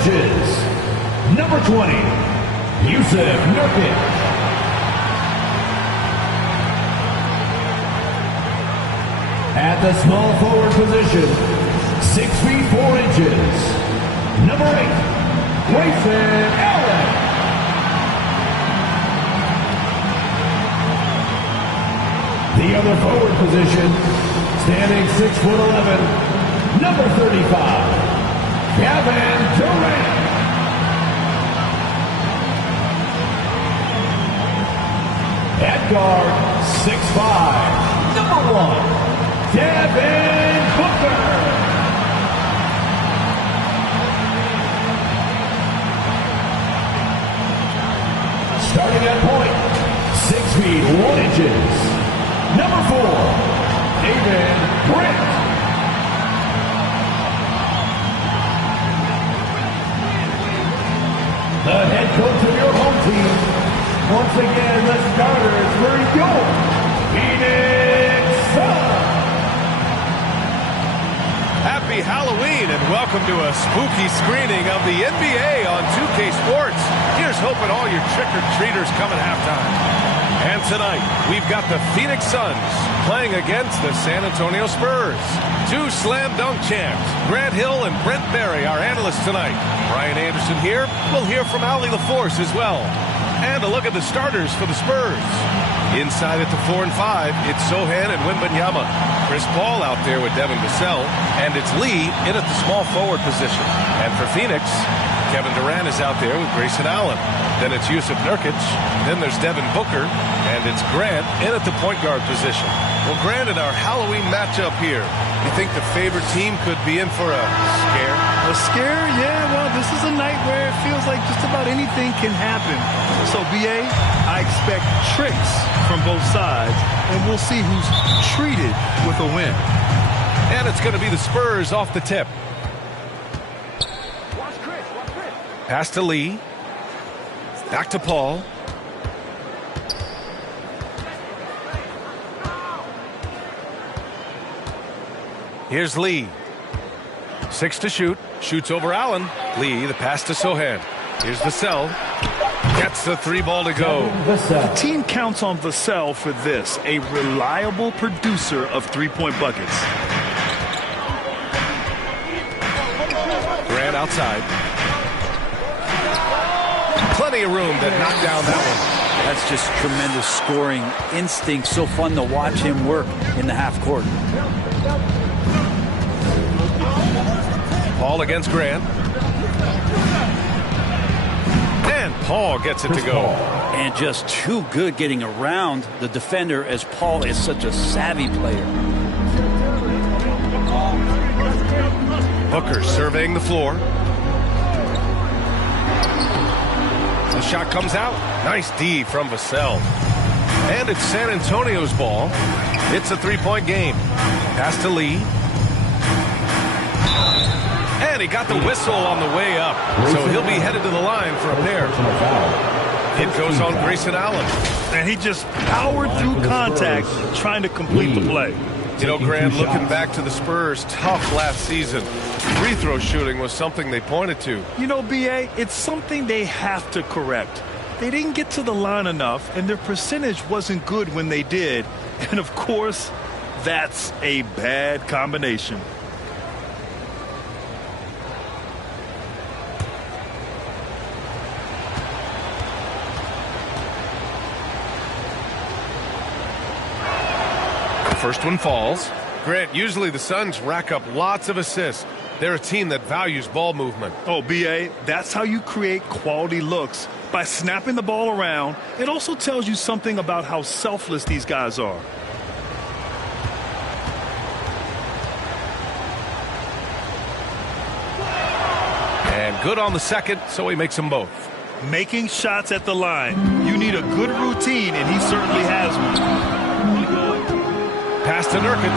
inches, number 20, Jusuf Nurkic. At the small forward position, 6 feet 4 inches, number 8, Grayson Allen. The other forward position, standing 6'11", number 35, Kevin Durant. At guard, 6'5", number 1, Devin Booker. Starting at point, 6 feet 1 inches, number 4, David Grant. The head coach of your home team. Once again, the starters for your Phoenix Suns. Happy Halloween and welcome to a spooky screening of the NBA on 2K Sports. Here's hoping all your trick-or-treaters come at halftime. And tonight, we've got the Phoenix Suns playing against the San Antonio Spurs. 2 slam dunk champs, Grant Hill and Brent Barry, our analysts tonight. Brian Anderson here. We'll hear from Allie LaForce as well. And a look at the starters for the Spurs. Inside at the 4 and 5, it's Sochan and Wembanyama. Chris Paul out there with Devin Vassell. And it's Lee in at the small forward position. And for Phoenix, Kevin Durant is out there with Grayson Allen. Then it's Jusuf Nurkic. Then there's Devin Booker. And it's Grant in at the point guard position. Well, granted, our Halloween matchup here, you think the favorite team could be in for a scare? A scare? Yeah, well, this is a night where it feels like just about anything can happen. So, BA, I expect tricks from both sides, and we'll see who's treated with a win. And it's going to be the Spurs off the tip. Pass to Lee. Back to Paul. Here's Lee. 6 to shoot. Shoots over Allen. Lee, the pass to Sochan. Here's Vassell. Gets the 3 ball to go. The team counts on Vassell for this, a reliable producer of three-point buckets. Grant outside. Plenty of room to knock down that one. That's just tremendous scoring instinct. So fun to watch him work in the half court. Paul against Grant. And Paul gets it to go. And just too good getting around the defender, as Paul is such a savvy player. Booker surveying the floor. The shot comes out. Nice D from Vassell. And it's San Antonio's ball. It's a 3-point game. Pass to Lee. And he got the whistle on the way up. So he'll be headed to the line for a pair. It goes on Grayson Allen. And he just powered through contact trying to complete the play. You know, Grant, looking back to the Spurs' tough last season, free throw shooting was something they pointed to. You know, BA, it's something they have to correct. They didn't get to the line enough, and their percentage wasn't good when they did. And, of course, that's a bad combination. First one falls. Grant, usually the Suns rack up lots of assists. They're a team that values ball movement. Oh, BA, that's how you create quality looks, by snapping the ball around. It also tells you something about how selfless these guys are. And good on the second, so he makes them both. Making shots at the line. You need a good routine, and he certainly has one. Pass to Nurkic.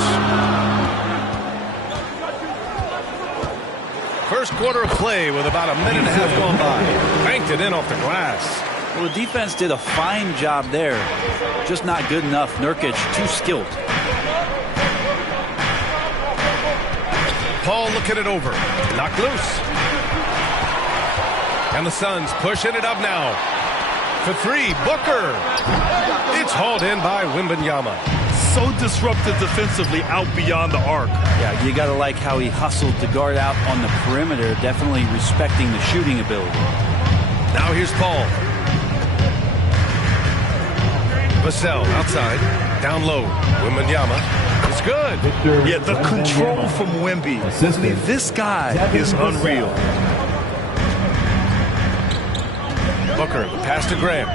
First quarter of play with about a minute and a half gone by. Banked it in off the glass. Well, the defense did a fine job there. Just not good enough. Nurkic, too skilled. Paul looking it over. Knocked loose. And the Suns pushing it up now. For three, Booker. It's hauled in by Wembanyama. So disruptive defensively out beyond the arc. Yeah, you got to like how he hustled to guard out on the perimeter, definitely respecting the shooting ability. Now here's Paul. Vassell outside, down low. Wembanyama. It's good. Yeah, the control from Wemby. I mean, this guy is unreal. Booker, the pass to Grant.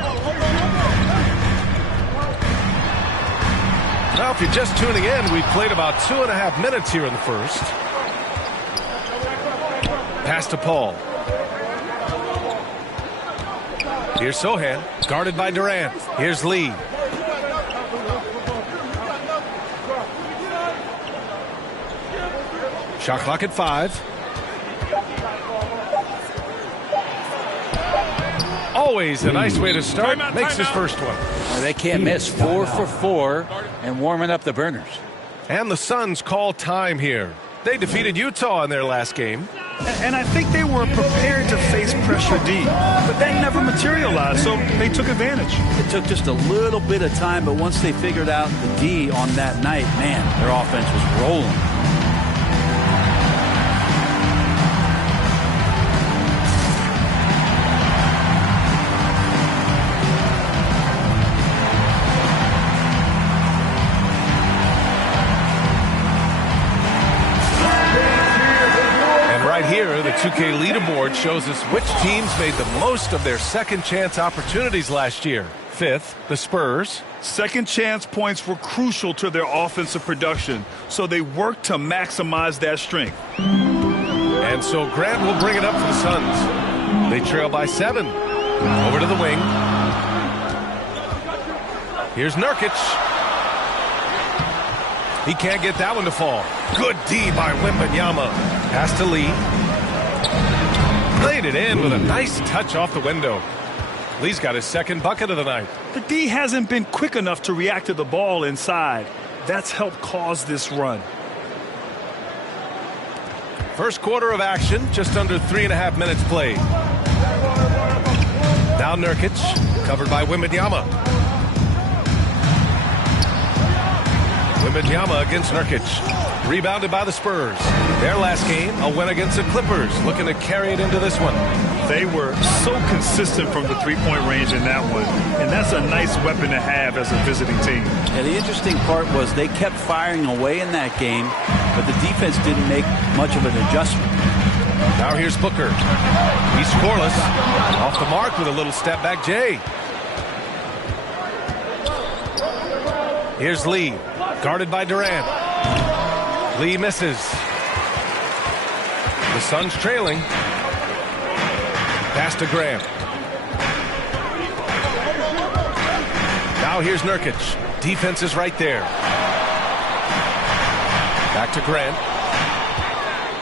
Now, if you're just tuning in, we've played about 2.5 minutes here in the first. Pass to Paul. Here's Sohan, guarded by Durant. Here's Lee. Shot clock at 5. Always a nice way to start. Makes his first one. Well, they can't miss. 4 for 4 and warming up the burners. And the Suns call time here. They defeated Utah in their last game. And I think they were prepared to face pressure D, but that never materialized, so they took advantage. It took just a little bit of time, but once they figured out the D on that night, man, their offense was rolling. Here, the 2K leaderboard shows us which teams made the most of their second chance opportunities last year. 5th, the Spurs. Second chance points were crucial to their offensive production, so they worked to maximize that strength. And so Grant will bring it up for the Suns. They trail by 7. Over to the wing. Here's Nurkic. He can't get that one to fall. Good D by Wembanyama. Pass to Lee. Laid it in with a nice touch off the window. Lee's got his second bucket of the night. The D hasn't been quick enough to react to the ball inside. That's helped cause this run. First quarter of action, just under 3.5 minutes played. Now Nurkic, covered by Wembanyama. Wembanyama against Nurkic. Rebounded by the Spurs. Their last game, a win against the Clippers. Looking to carry it into this one. They were so consistent from the three-point range in that one. And that's a nice weapon to have as a visiting team. Yeah, the interesting part was they kept firing away in that game, but the defense didn't make much of an adjustment. Now here's Booker. He's scoreless. Off the mark with a little step back Jay. Here's Lee. Guarded by Durant. Lee misses. The Suns trailing. Pass to Grant. Now here's Nurkic. Defense is right there. Back to Grant.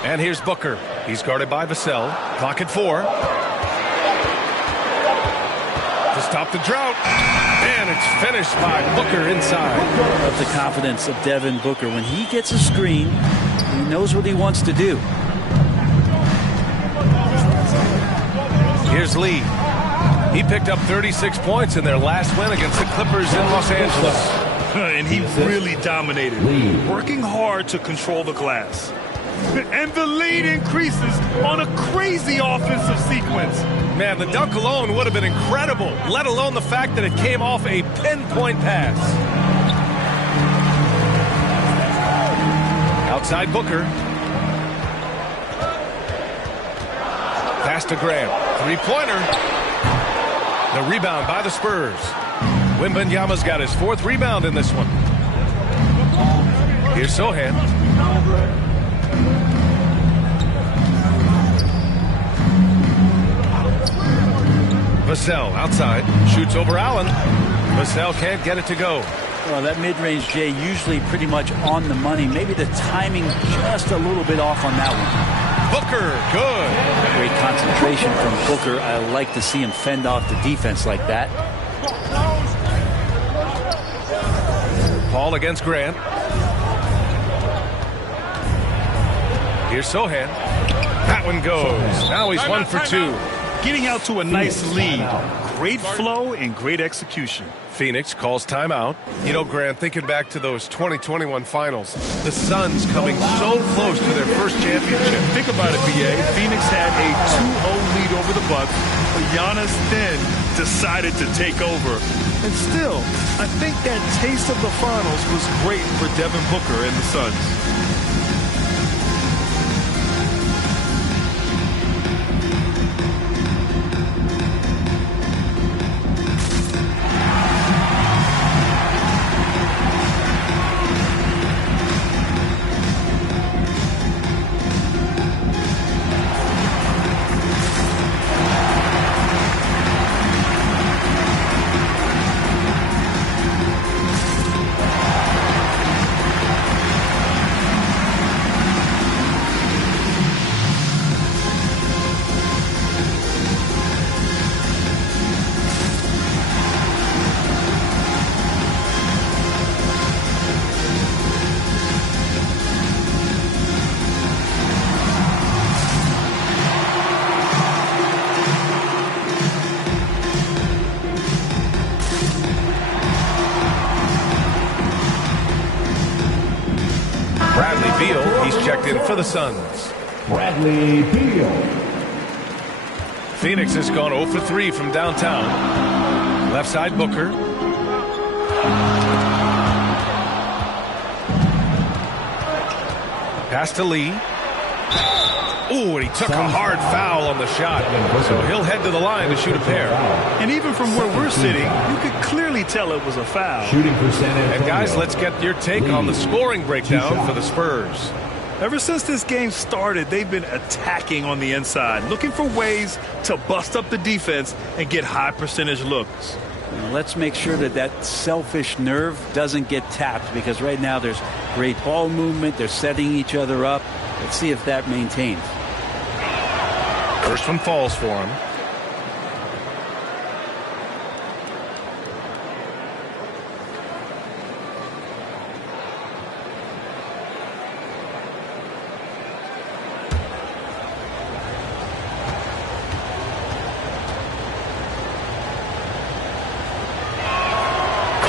And here's Booker. He's guarded by Vassell. Clock at 4. To stop the drought. And it's finished by Booker inside. Love the confidence of Devin Booker. When he gets a screen, he knows what he wants to do. Here's Lee. He picked up 36 points in their last win against the Clippers in Los Angeles. And he really dominated, working hard to control the glass. And the lead increases on a crazy offensive sequence. Man, the dunk alone would have been incredible, let alone the fact that it came off a pinpoint pass. Outside Booker. Pass to Grant. Three-pointer. The rebound by the Spurs. Wembanyama's got his 4th rebound in this one. Here's Sohan. Vassell outside, shoots over Allen. Vassell can't get it to go. Well, that mid-range, Jay, usually pretty much on the money. Maybe the timing just a little bit off on that one. Booker, good. Great concentration from Booker. I like to see him fend off the defense like that. Paul against Grant. Here's Sohan. That one goes. Now he's 1 for 2. getting out to a nice lead. Great flow and great execution. Phoenix calls timeout. You know, Grant, thinking back to those 2021 finals, the Suns coming so close to their first championship. Think about it, B.A. Phoenix had a 2-0 lead over the Bucks, but Giannis then decided to take over. And still, I think that taste of the finals was great for Devin Booker and the Suns. Bradley Beal, he's checked in for the Suns. Bradley Beal. Phoenix has gone 0 for 3 from downtown. Left side Booker. Pass to Lee. Ooh, and he took a hard foul on the shot. So he'll head to the line to shoot a pair. And even from where we're sitting, you could clearly tell it was a foul. Shooting for San Antonio. And guys, let's get your take on the scoring breakdown for the Spurs. Ever since this game started, they've been attacking on the inside, looking for ways to bust up the defense and get high percentage looks. Let's make sure that that selfish nerve doesn't get tapped, because right now there's great ball movement. They're setting each other up. Let's see if that maintains. First one falls for him.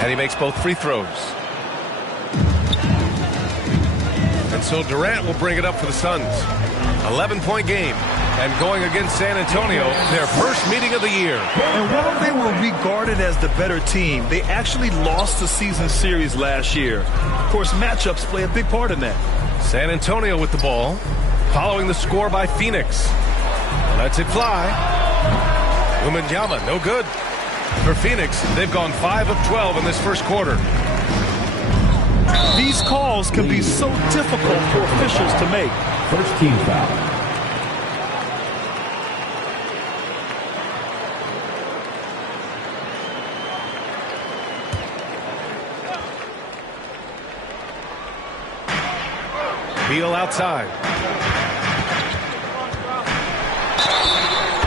And he makes both free throws. And so Durant will bring it up for the Suns. 11-point game. And going against San Antonio, their first meeting of the year. And while they were regarded as the better team, they actually lost the season series last year. Of course, matchups play a big part in that. San Antonio with the ball, following the score by Phoenix. Lets it fly. Wembanyama, no good. For Phoenix, they've gone 5 of 12 in this first quarter. These calls can be so difficult for officials to make. First team foul. Beal outside.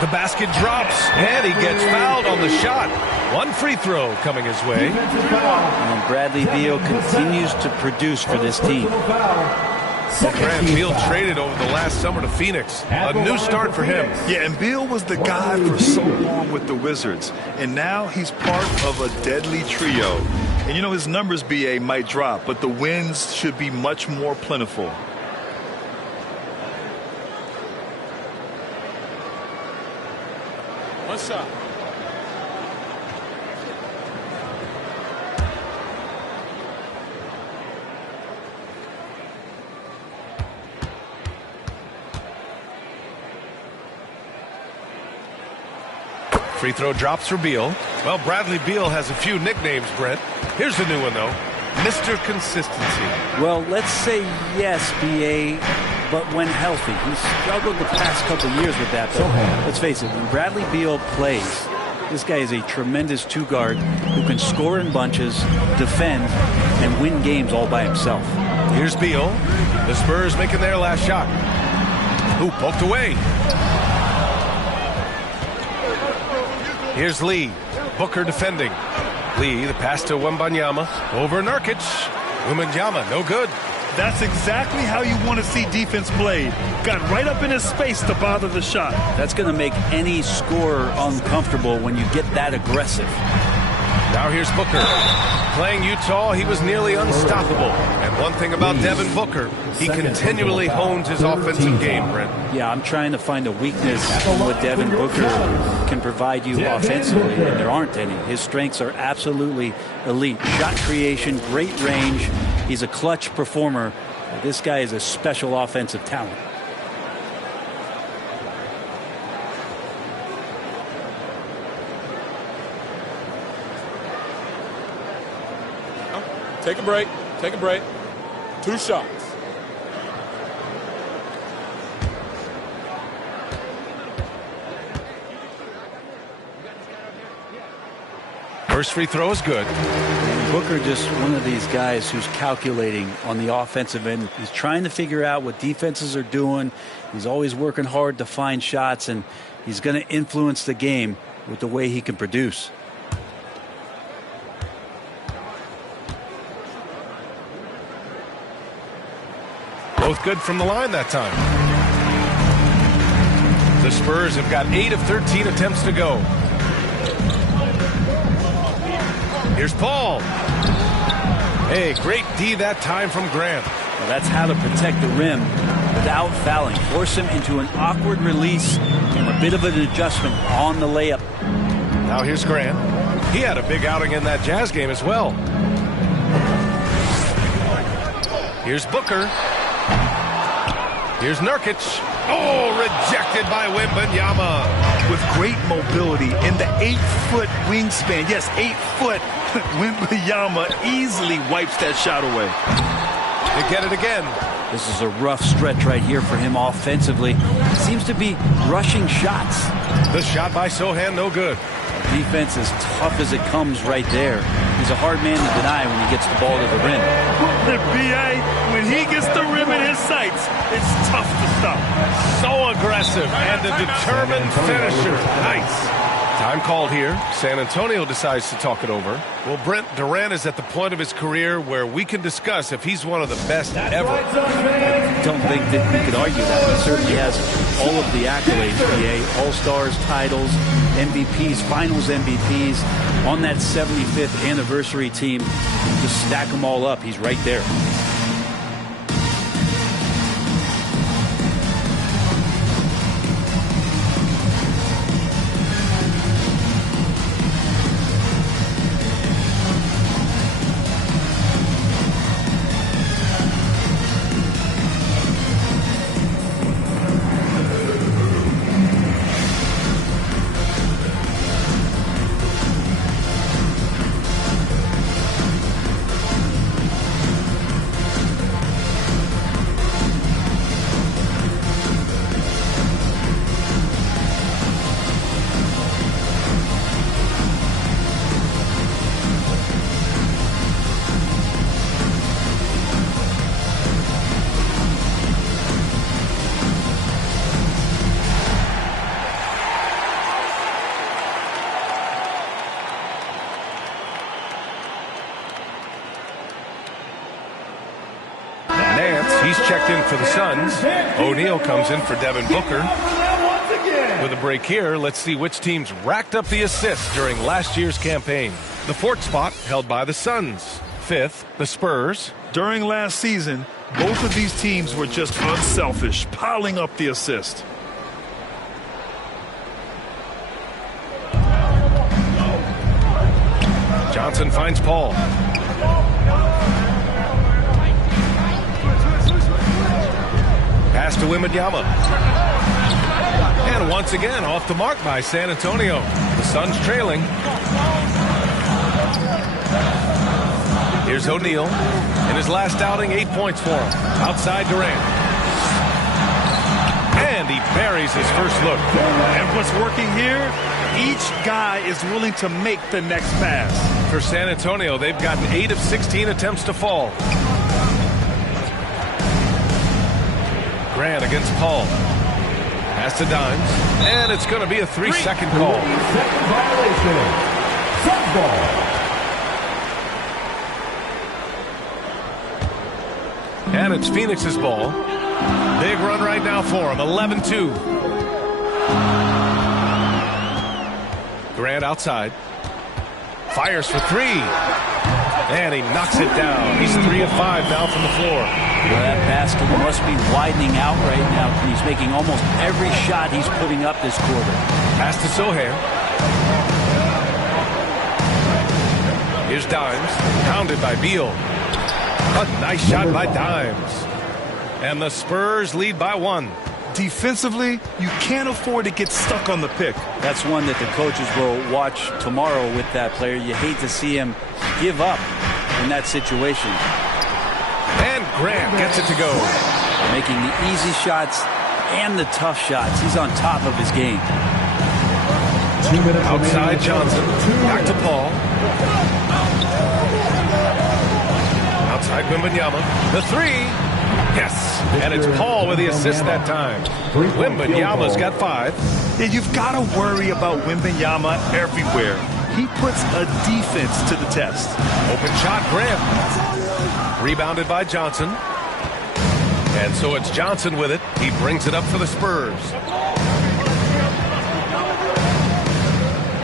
The basket drops, and he gets fouled on the shot. One free throw coming his way. And Bradley Beal continues to produce for this team. Grant Beal traded over the last summer to Phoenix. A new start for him. Yeah, and Beal was the guy for so long with the Wizards. And now he's part of a deadly trio. And you know, his numbers, BA, might drop, but the wins should be much more plentiful. What's up? Free throw drops for Beal. Well, Bradley Beal has a few nicknames, Brent. Here's a new one, though. Mr. Consistency. Well, let's say yes, B.A., but when healthy. He's struggled the past couple years with that, but let's face it, when Bradley Beal plays, this guy is a tremendous two-guard who can score in bunches, defend, and win games all by himself. Here's Beal. The Spurs making their last shot. Ooh, poked away. Here's Lee. Booker defending. Lee, the pass to Wembanyama. Over Nurkic. Wembanyama, no good. That's exactly how you want to see defense played. Got right up in his space to bother the shot. That's going to make any scorer uncomfortable when you get that aggressive. Now here's Booker. Playing Utah, he was nearly unstoppable. And one thing about Devin Booker, he continually hones his offensive game, Brent. Yeah, I'm trying to find a weakness in what Devin Booker can provide you offensively, and there aren't any. His strengths are absolutely elite. Shot creation, great range. He's a clutch performer. This guy is a special offensive talent. Take a break. Take a break. 2 shots. First free throw is good. Booker just one of these guys who's calculating on the offensive end. He's trying to figure out what defenses are doing. He's always working hard to find shots, and he's going to influence the game with the way he can produce. Both good from the line that time. The Spurs have got 8 of 13 attempts to go. Here's Paul. Hey, great D that time from Grant. Well, that's how to protect the rim without fouling. Force him into an awkward release and a bit of an adjustment on the layup. Now here's Grant. He had a big outing in that Jazz game as well. Here's Booker. Here's Nurkic. Oh, rejected by Wembanyama. With great mobility in the 8-foot wingspan. Yes, 8 foot. Wembanyama easily wipes that shot away. They get it again. This is a rough stretch right here for him offensively. Seems to be rushing shots. The shot by Sohan, no good. Defense as tough as it comes right there. He's a hard man to deny when he gets the ball to the rim. B.A., when he gets the rim in his sights, it's tough to stop. So aggressive and a determined finisher. Nice. Time called here. San Antonio decides to talk it over. Well, Brent, Durant is at the point of his career where we can discuss if he's one of the best ever. I don't think that we could argue that. He certainly has all of the accolades, BA. All-Stars, titles, MVPs, Finals MVPs. On that 75th anniversary team, just stack them all up. He's right there. He's checked in for the Suns. O'Neal comes in for Devin Booker. With a break here, let's see which teams racked up the assists during last year's campaign. The 4th spot held by the Suns. 5th, the Spurs. During last season, both of these teams were just unselfish, piling up the assist. Johnson finds Paul. Pass to Wembanyama. And once again, off the mark by San Antonio. The Suns trailing. Here's O'Neal. In his last outing, 8 points for him. Outside Durant. And he buries his first look. And what's working here? Each guy is willing to make the next pass. For San Antonio, they've gotten 8 of 16 attempts to fall. Grant against Paul. Pass to Dimes. And it's going to be a 3-second call. 3-second violation. Sun ball. and it's Phoenix's ball. Big run right now for him, 11-2. Grant outside. Fires for three. And he knocks it down. He's 3 of 5 now from the floor. Well, that basket must be widening out right now. He's making almost every shot he's putting up this quarter. Pass to Sochan. Here's Dimes. Pounded by Beal. A nice shot by Dimes. And the Spurs lead by 1. Defensively, you can't afford to get stuck on the pick. That's one that the coaches will watch tomorrow with that player. You hate to see him give up in that situation. And Grant gets it to go. Making the easy shots and the tough shots. He's on top of his game. 2 minutes Outside Johnson. Back to Paul. Outside Wembanyama. The three. Yes. And it's Paul with the assist that time. Wembanyama's got 5. Yeah, you've got to worry about Wembanyama everywhere. He puts a defense to the test. Open shot, Grant. Rebounded by Johnson. And so it's Johnson with it. He brings it up for the Spurs.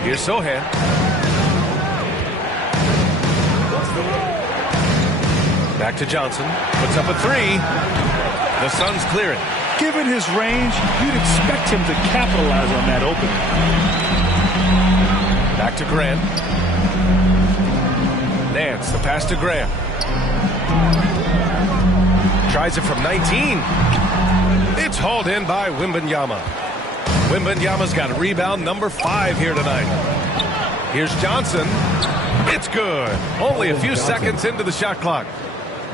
Here's Sochan. Back to Johnson. Puts up a 3. The Suns clear it. Given his range, you'd expect him to capitalize on that opening. Back to Grant. Nance, the pass to Grant. Tries it from 19. It's hauled in by Wembanyama. Wembanyama's got a rebound number 5 here tonight. Here's Johnson. It's good. Only a few seconds into the shot clock.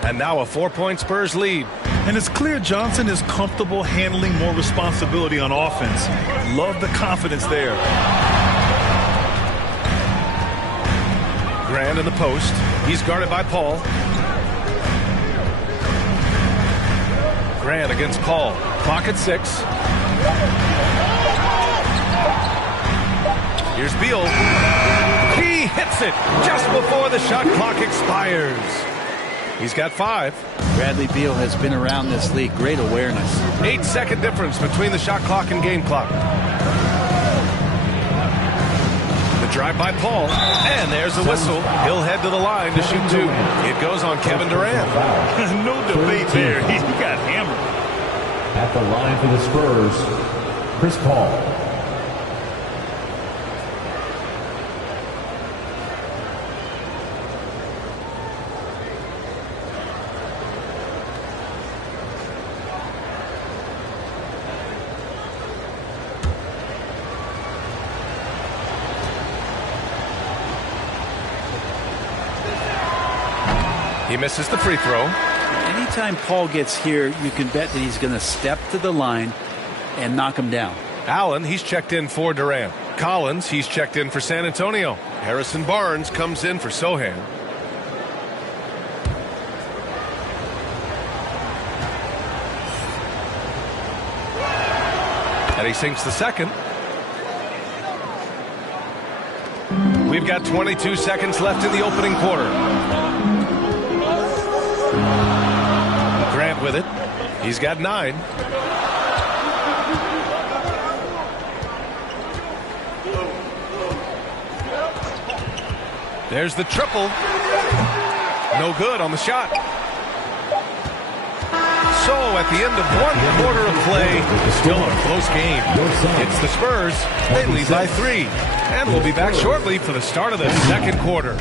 And now a 4-point Spurs lead. And it's clear Johnson is comfortable handling more responsibility on offense. Love the confidence there. Grant in the post. He's guarded by Paul. Grant against Paul. Clock at 6. Here's Beal. He hits it just before the shot clock expires. He's got 5. Bradley Beal has been around this league. Great awareness. 8-second difference between the shot clock and game clock. The drive by Paul. And there's the whistle. He'll head to the line to shoot 2. It goes on Kevin Durant. No debate there. He got hammered. At the line for the Spurs, Chris Paul. He misses the free throw. Anytime Paul gets here, you can bet that he's going to step to the line and knock him down. Allen, he's checked in for Durant. Collins, he's checked in for San Antonio. Harrison Barnes comes in for Sochan. And he sinks the second. We've got 22 seconds left in the opening quarter. Grant with it. He's got 9. There's the triple. No good on the shot. So at the end of 1 quarter of play, still a close game. It's the Spurs. They lead by 3. And we'll be back shortly for the start of the second quarter.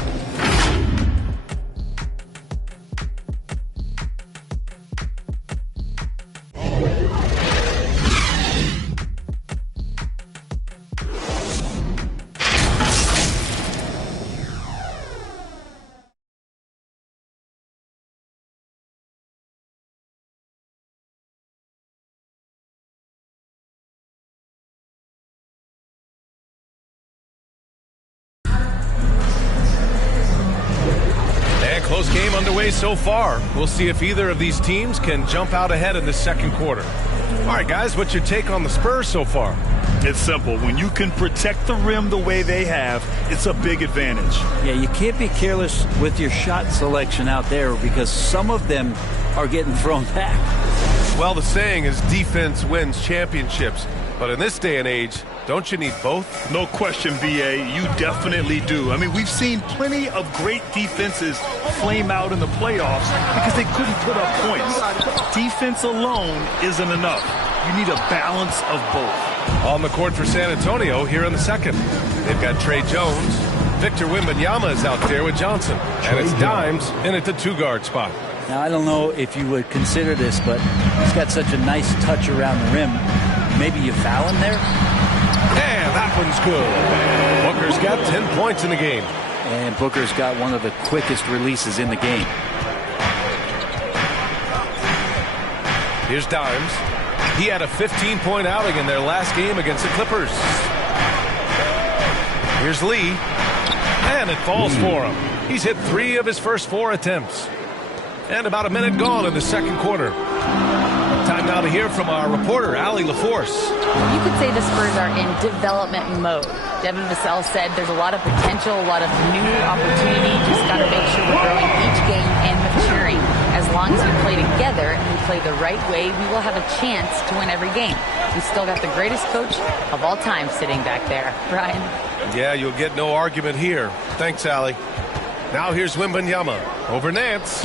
Close game underway so far. We'll see if either of these teams can jump out ahead in the second quarter. All right, guys, what's your take on the Spurs so far? It's simple. When you can protect the rim the way they have, it's a big advantage. Yeah, you can't be careless with your shot selection out there because some of them are getting thrown back. Well, the saying is defense wins championships. But in this day and age, don't you need both? No question, B.A. You definitely do. I mean, we've seen plenty of great defenses flame out in the playoffs because they couldn't put up points. Defense alone isn't enough. You need a balance of both. On the court for San Antonio here in the second. They've got Trey Jones. Victor Wembanyama is out there with Johnson. And it's Dimes in at the 2-guard spot. Now, I don't know if you would consider this, but he's got such a nice touch around the rim. Maybe you foul him there? And that one's good. Booker's got 10 points in the game. And Booker's got one of the quickest releases in the game. Here's Dimes. He had a 15-point outing in their last game against the Clippers. Here's Lee. And it falls for him. He's hit 3 of his first 4 attempts. And about a minute gone in the second quarter. Time now to hear from our reporter, Allie LaForce. You could say the Spurs are in development mode. Devin Vassell said there's a lot of potential, a lot of new opportunity. Just got to make sure we're growing each game and maturing. As long as we play together and we play the right way, we will have a chance to win every game. We still got the greatest coach of all time sitting back there. Brian? Yeah, you'll get no argument here. Thanks, Allie. Now here's Wembanyama over Nance.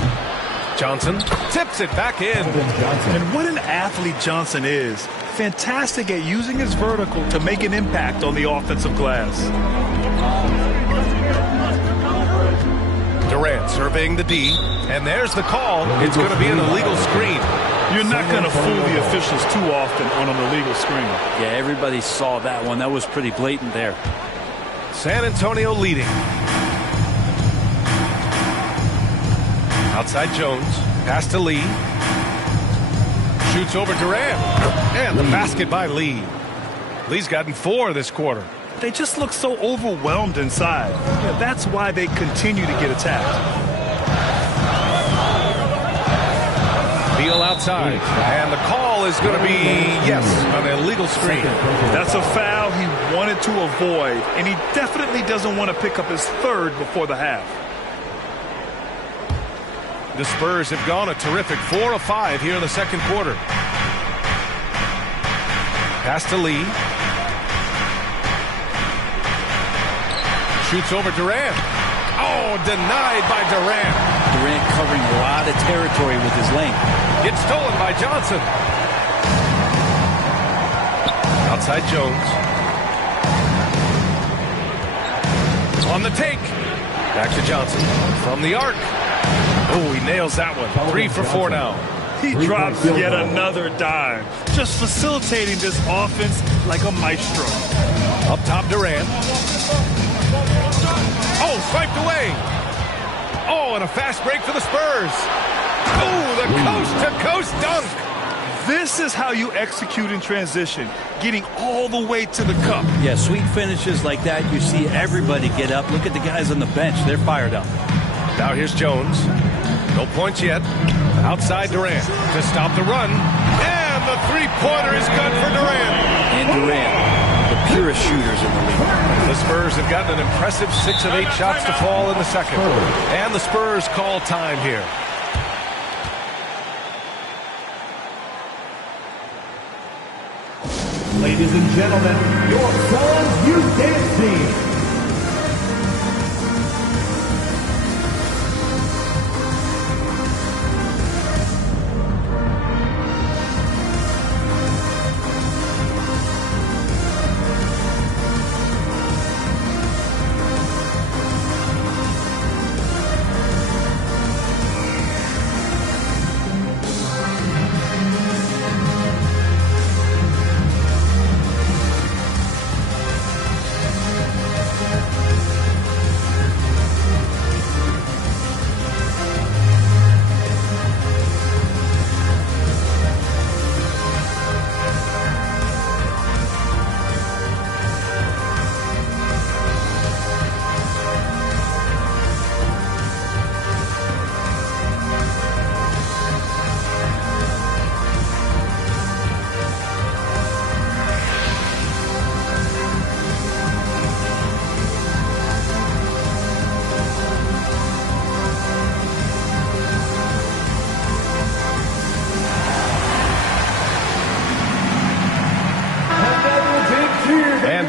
Johnson tips it back in. And what an athlete Johnson is. Fantastic at using his vertical to make an impact on the offensive glass. Durant surveying the D, and there's the call. It's going to be an illegal screen. You're not going to fool the officials too often on an illegal screen. Yeah, everybody saw that one. That was pretty blatant there. San Antonio leading. Outside Jones, pass to Lee. Shoots over Durant. And the basket by Lee. Lee's gotten 4 this quarter. They just look so overwhelmed inside. Yeah, that's why they continue to get attacked. Beal outside. And the call is going to be, yes, an illegal screen. That's a foul he wanted to avoid, and he definitely doesn't want to pick up his 3rd before the half. The Spurs have gone a terrific 4 of 5 here in the second quarter. Pass to Lee. Shoots over Durant. Oh, denied by Durant. Durant covering a lot of territory with his length. Gets stolen by Johnson. Outside Jones. On the take. Back to Johnson. From the arc. Oh, he nails that one. 3 for 4 now. He drops yet another dime. Just facilitating this offense like a maestro. Up top, Durant. Oh, swiped away. Oh, and a fast break for the Spurs. Oh, the coast-to-coast dunk. This is how you execute in transition, getting all the way to the cup. Yeah, sweet finishes like that, you see everybody get up. Look at the guys on the bench. They're fired up. Now here's Jones. No points yet. Outside Durant to stop the run. And the three-pointer is good for Durant. And Durant, the purest shooters in the league. The Spurs have gotten an impressive 6 of 8 shots to fall in the second. And the Spurs call time here. Ladies and gentlemen, your Suns Youth Dance Team.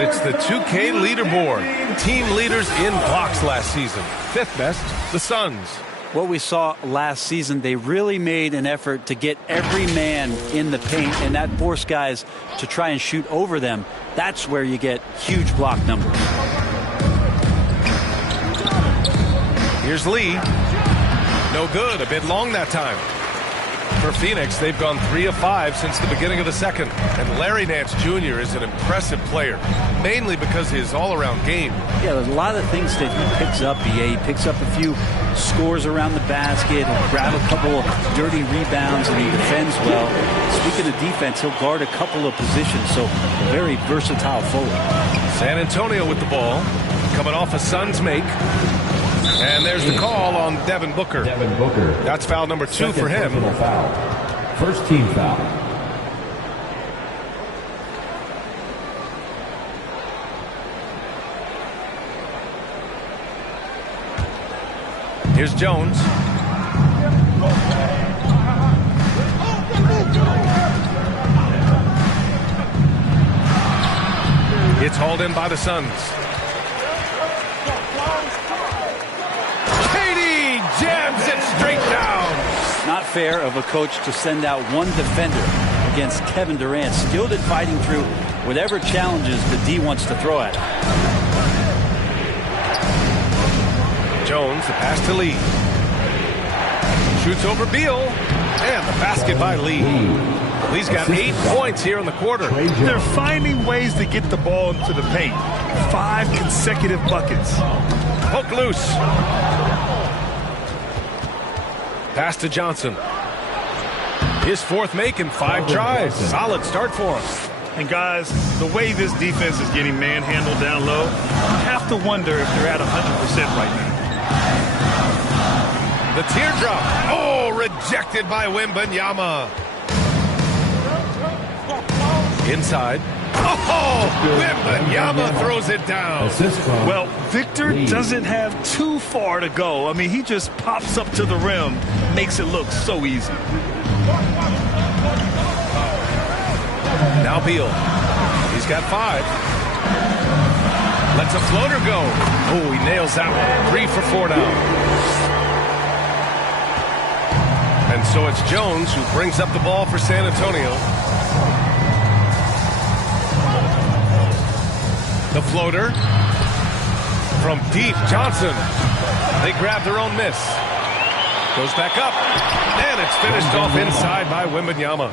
It's the 2K leaderboard. Team leaders in blocks last season. 5th best, the Suns. What we saw last season, they really made an effort to get every man in the paint, and that forced guys to try and shoot over them. That's where you get huge block numbers. Here's Lee. No good. A bit long that time. For Phoenix, they've gone 3 of 5 since the beginning of the second. And Larry Nance Jr. is an impressive player, mainly because his all-around game. Yeah, there's a lot of things that he picks up, BA. He picks up a few scores around the basket, he'll grab a couple of dirty rebounds, and he defends well. Speaking of defense, he'll guard a couple of positions, so a very versatile forward. San Antonio with the ball, coming off a Suns make. And there's the call on Devin Booker. Devin Booker. That's foul number 2 for him. Foul. First team foul. Here's Jones. It's hauled in by the Suns. Jams it straight down. Not fair of a coach to send out one defender against Kevin Durant, skilled at fighting through whatever challenges the D wants to throw at him. Jones, the pass to Lee. Shoots over Beal. And the basket by Lee. Lee's got 8 points here in the quarter. They're finding ways to get the ball into the paint. 5 consecutive buckets. Poke loose. Pass to Johnson. His 4th make in 5 tries. Solid start for him. And guys, the way this defense is getting manhandled down low, you have to wonder if they're at 100% right now. The teardrop. Oh, rejected by Wembanyama. Inside. Oh, Wembanyama throws it down. Well, Victor doesn't have too far to go. I mean, he just pops up to the rim, makes it look so easy. Now Beal. He's got 5. Lets a floater go. Oh, he nails that one. 3 for 4 now. And so it's Jones who brings up the ball for San Antonio. The floater from deep. Johnson. They grab their own miss. Goes back up. And it's finished off inside by Wembanyama.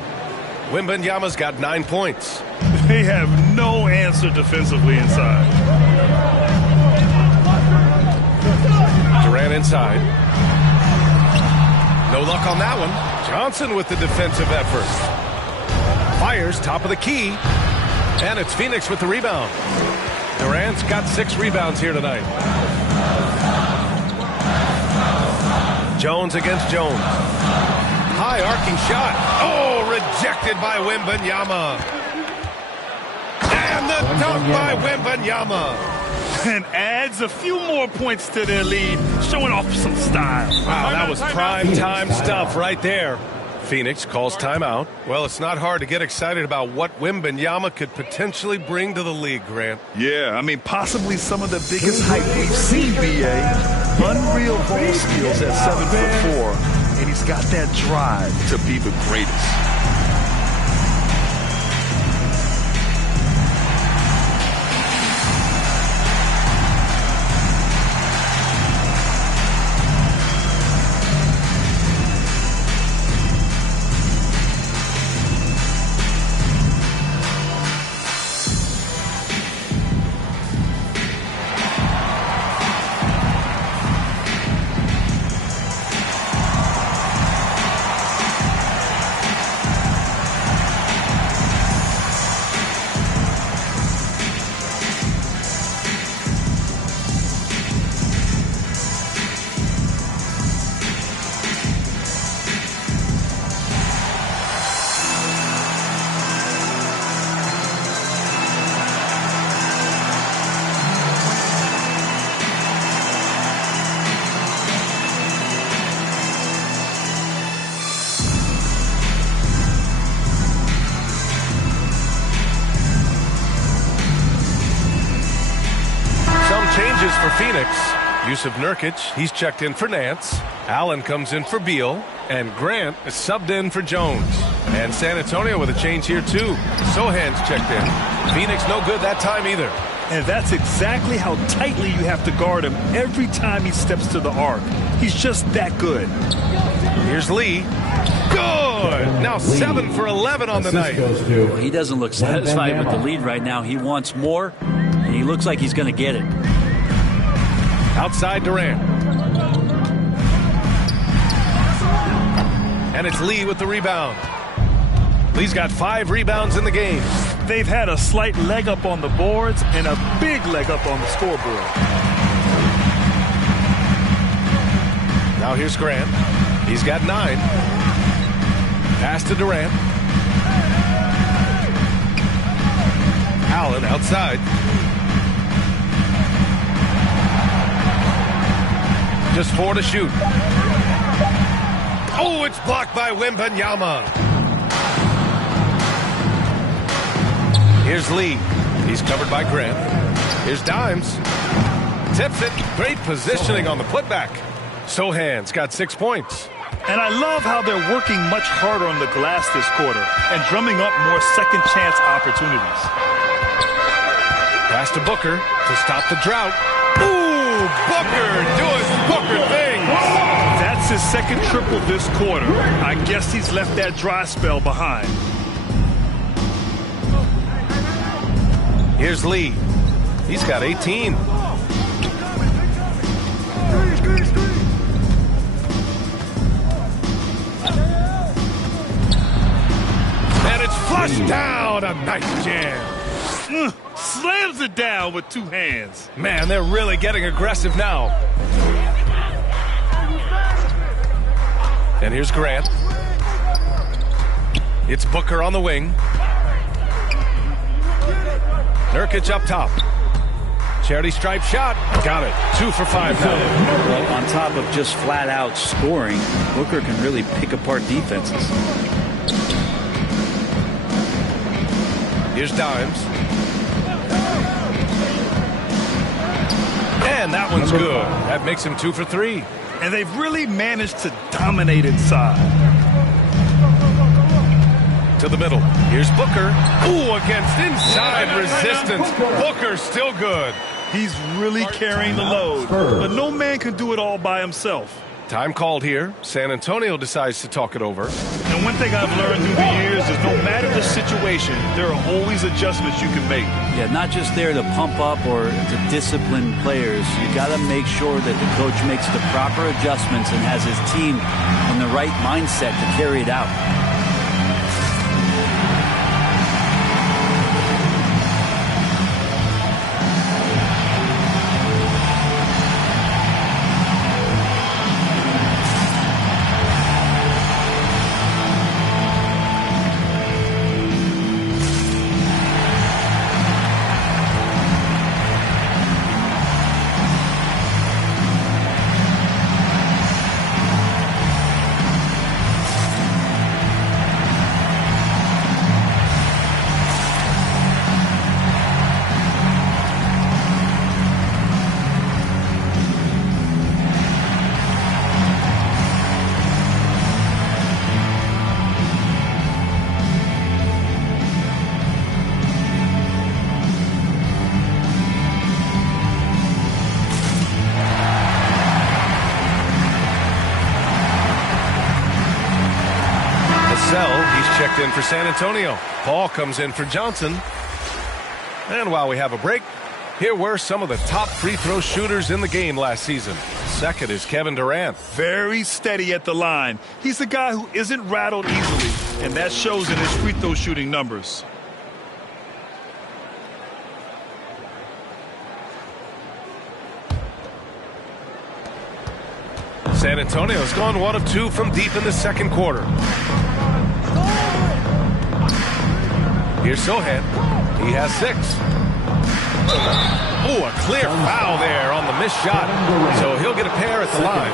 Wembanyama's got 9 points. They have no answer defensively inside. Durant inside. No luck on that one. Johnson with the defensive effort. Fires top of the key. And it's Phoenix with the rebound. Durant's got 6 rebounds here tonight. Jones against Jones. High arcing shot. Oh, rejected by Wembanyama. And the dunk by Wembanyama. And adds a few more points to their lead, showing off some style. Wow, that was prime time stuff right there. Phoenix calls timeout. Well, it's not hard to get excited about what Wembanyama could potentially bring to the league, Grant. Yeah, I mean, possibly some of the biggest height we've seen, B.A. Unreal ball skills at 7'4", and he's got that drive to be the greatest. Phoenix, Yusuf Nurkic, he's checked in for Nance. Allen comes in for Beal. And Grant is subbed in for Jones. And San Antonio with a change here, too. Sohan's checked in. Phoenix no good that time either. And that's exactly how tightly you have to guard him every time he steps to the arc. He's just that good. Here's Lee. Good! Now 7 for 11 on the night. He doesn't look satisfied with the lead right now. He wants more, and he looks like he's going to get it. Outside Durant. And it's Lee with the rebound. Lee's got 5 rebounds in the game. They've had a slight leg up on the boards and a big leg up on the scoreboard. Now here's Grant. He's got 9. Pass to Durant. Allen outside. Just 4 to shoot. Oh, it's blocked by Wembanyama. Here's Lee. He's covered by Grant. Here's Dimes. Tips it. Great positioning on the putback. Sohan's got 6 points. And I love how they're working much harder on the glass this quarter and drumming up more second chance opportunities. Pass to Booker to stop the drought. Ooh, Booker doing Booker things. That's his second triple this quarter. I guess he's left that dry spell behind. Here's Lee. He's got 18. And it's flushed down. A nice jam. Slams it down with 2 hands. Man, they're really getting aggressive now. And here's Grant. It's Booker on the wing. Nurkic up top. Charity stripe shot. Got it. 2 for 5 now. Well, on top of just flat out scoring, Booker can really pick apart defenses. Here's Dimes. And that one's good. That makes him 2 for 3. And they've really managed to dominate inside. To the middle. Here's Booker. Ooh, against inside resistance. Booker still good. He's really carrying the load. But no man can do it all by himself. Time called here. San Antonio decides to talk it over. And one thing I've learned through the years is no matter the situation, there are always adjustments you can make. Yeah, not just there to pump up or to discipline players. You got to make sure that the coach makes the proper adjustments and has his team in the right mindset to carry it out. He's checked in for San Antonio. Paul comes in for Johnson. And while we have a break, here were some of the top free throw shooters in the game last season. Second is Kevin Durant. Very steady at the line. He's a guy who isn't rattled easily, and that shows in his free throw shooting numbers. San Antonio's gone 1 of 2 from deep in the second quarter. Here's Sohan. He has 6. Oh, a clear foul there on the missed shot. So he'll get a pair at the line.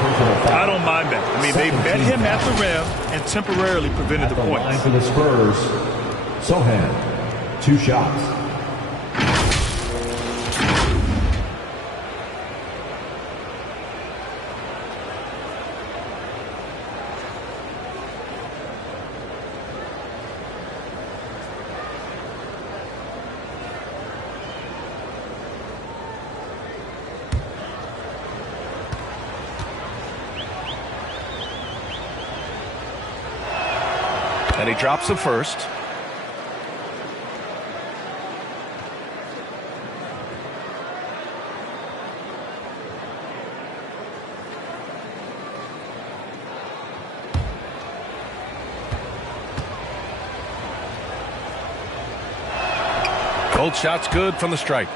I don't mind that. I mean, they met him at the rim and temporarily prevented the points. Line for the Spurs, Sohan, 2 shots. And he drops the first. Cold shot's good from the stripe.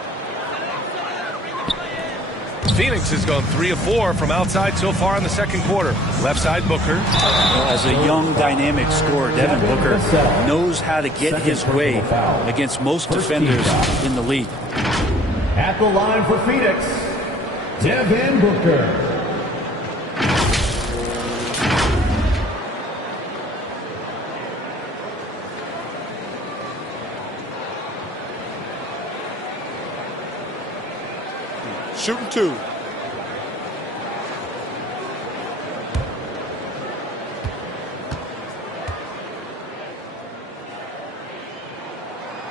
Phoenix has gone 3 of 4 from outside so far in the second quarter. Left side, Booker. As a young, dynamic scorer, Devin Booker knows how to get his way against most defenders in the league. At the line for Phoenix, Devin Booker. Shooting 2.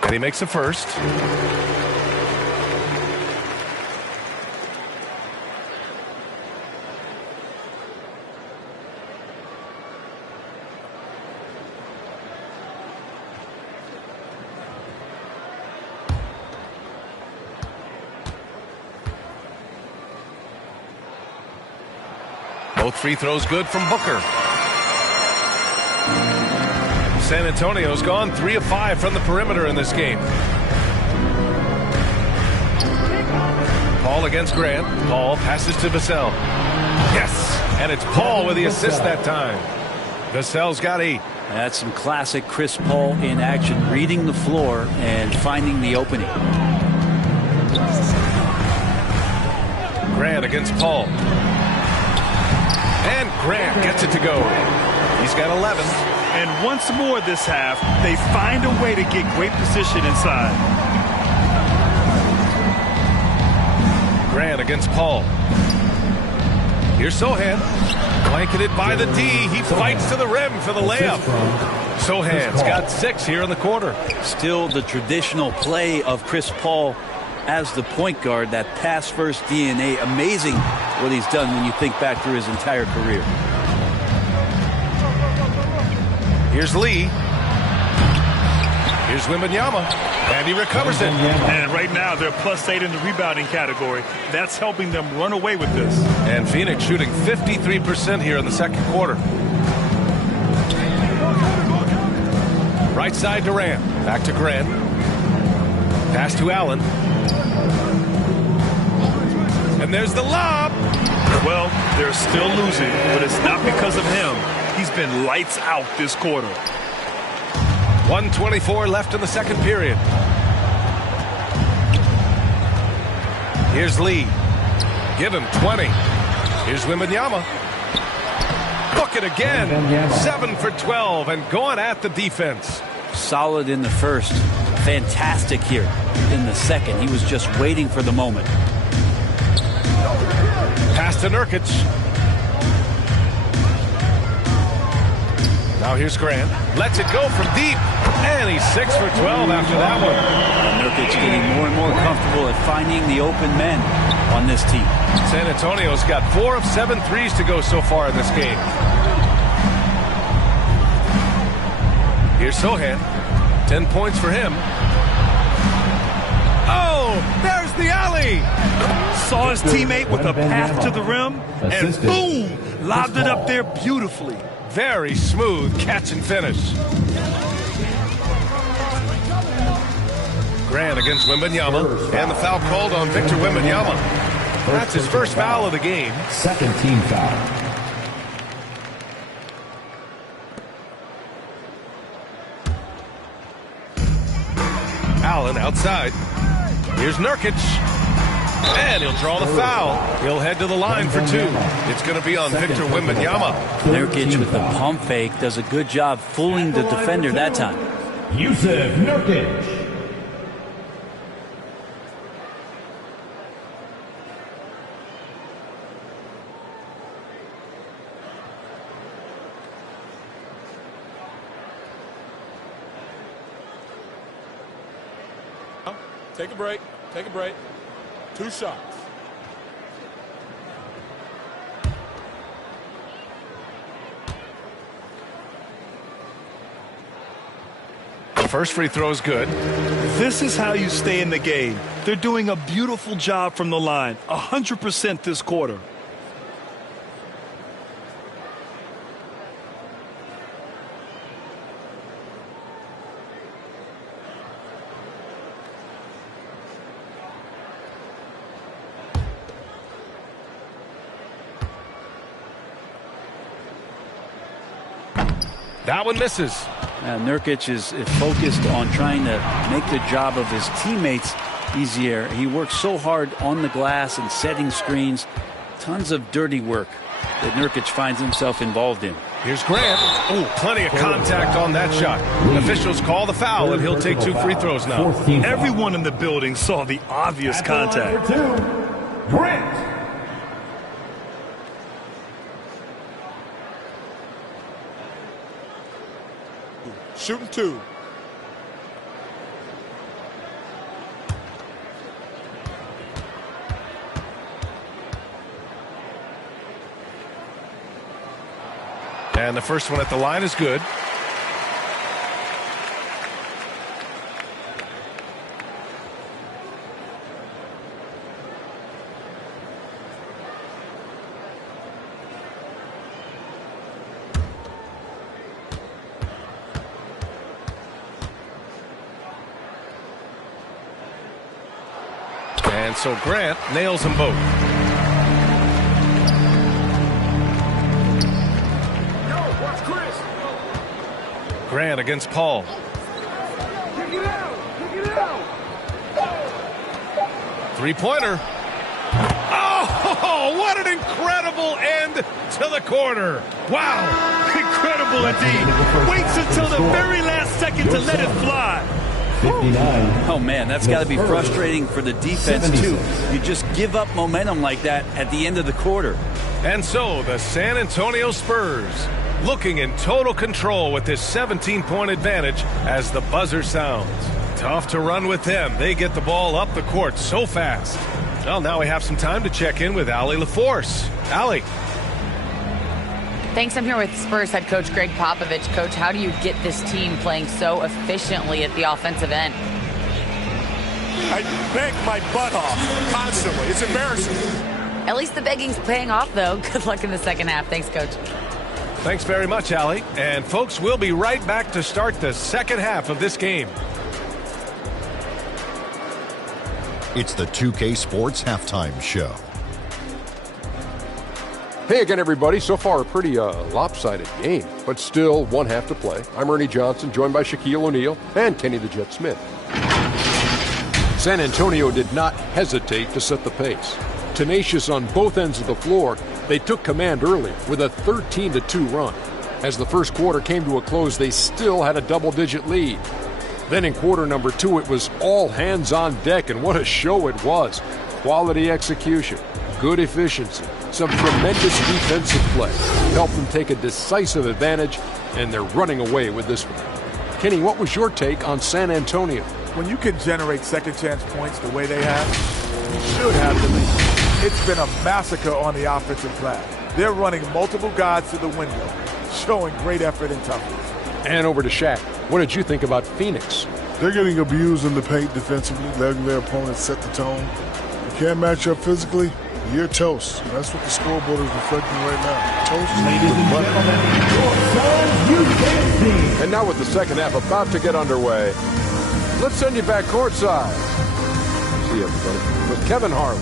And he makes the first. Both free throws good from Booker. San Antonio's gone 3 of 5 from the perimeter in this game. Paul against Grant. Paul passes to Vassell. Yes! And it's Paul with the assist that time. Vassell's got 8. That's some classic Chris Paul in action, reading the floor and finding the opening. Grant against Paul. And Grant gets it to go. He's got 11. And once more this half, they find a way to get great position inside. Grant against Paul. Here's Sohan. Blanketed by the D. He fights to the rim for the layup. Sohan's got 6 here in the quarter. Still the traditional play of Chris Paul as the point guard, that pass-first DNA. Amazing what he's done when you think back through his entire career. Here's Lee. Here's Wembanyama. And he recovers it. And right now they're +8 in the rebounding category. That's helping them run away with this. And Phoenix shooting 53% here in the second quarter. Right side Durant. Back to Grant. Pass to Allen. And there's the lob. Well, they're still losing, but it's not because of him. He's been lights out this quarter. 1:24 left in the second period. Here's Lee. Give him 20. Here's Wembanyama. Book it again. 7 for 12 and going at the defense. Solid in the first. Fantastic here in the second. He was just waiting for the moment. Pass to Nurkic. Now here's Grant. Lets it go from deep. And he's 6 for 12 after that one. Nurkic getting more and more comfortable at finding the open men on this team. San Antonio's got 4 of 7 threes to go so far in this game. Here's Sohan. 10 points for him. Oh, there's the alley. Saw his teammate with a path to the rim, and boom, lobbed it up there beautifully. Very smooth catch and finish. Grant against Wembanyama, and the foul called on Victor Wembanyama. That's his first foul of the game. Second team foul. Allen outside. Here's Nurkic. And he'll draw the foul. He'll head to the line for 2. It's going to be on Victor Wembanyama. Nurkic with the pump fake does a good job fooling the defender that time. Jusuf Nurkic. Take a break. Take a break. 2 shots. first free throw is good. This is how you stay in the game. They're doing a beautiful job from the line. 100% this quarter. That one misses. Nurkic is focused on trying to make the job of his teammates easier. He works so hard on the glass and setting screens. Tons of dirty work that Nurkic finds himself involved in. Here's Grant. Oh, plenty of contact on that shot. Officials call the foul, and he'll take 2 free throws now. Everyone in the building saw the obvious contact. Number 2, Grant. Shooting 2. And the first one at the line is good. And so Grant nails them both. Grant against Paul. Three-pointer. Oh, what an incredible end to the quarter. Wow, incredible indeed. Waits until the very last second to let it fly. 59. Oh, man, that's got to be frustrating for the defense, too. You just give up momentum like that at the end of the quarter. And so the San Antonio Spurs looking in total control with this 17-point advantage as the buzzer sounds. Tough to run with them. They get the ball up the court so fast. Well, now we have some time to check in with Allie LaForce. Allie. Thanks. I'm here with Spurs head coach Greg Popovich. Coach, how do you get this team playing so efficiently at the offensive end? I beg my butt off constantly. It's embarrassing. At least the begging's paying off, though. Good luck in the second half. Thanks, Coach. Thanks very much, Allie. And, folks, we'll be right back to start the second half of this game. It's the 2K Sports Halftime Show. Hey again, everybody. So far, a pretty lopsided game, but still one half to play. I'm Ernie Johnson, joined by Shaquille O'Neal and Kenny the Jet Smith. San Antonio did not hesitate to set the pace. Tenacious on both ends of the floor, they took command early with a 13-2 run. As the first quarter came to a close, they still had a double-digit lead. Then in quarter number 2, it was all hands on deck, and what a show it was. Quality execution, good efficiency, some tremendous defensive play helped them take a decisive advantage, and they're running away with this one. Kenny, what was your take on San Antonio? When you can generate second chance points the way they have, you should have the lead. It's been a massacre on the offensive glass. They're running multiple guys to the window, showing great effort and toughness. And over to Shaq. What did you think about Phoenix? They're getting abused in the paint defensively, letting their opponents set the tone. You can't match up physically, you're toast. That's what the scoreboard is reflecting right now. Toast. And now with the second half about to get underway, let's send you back courtside. See you, everybody. With Kevin Harlan.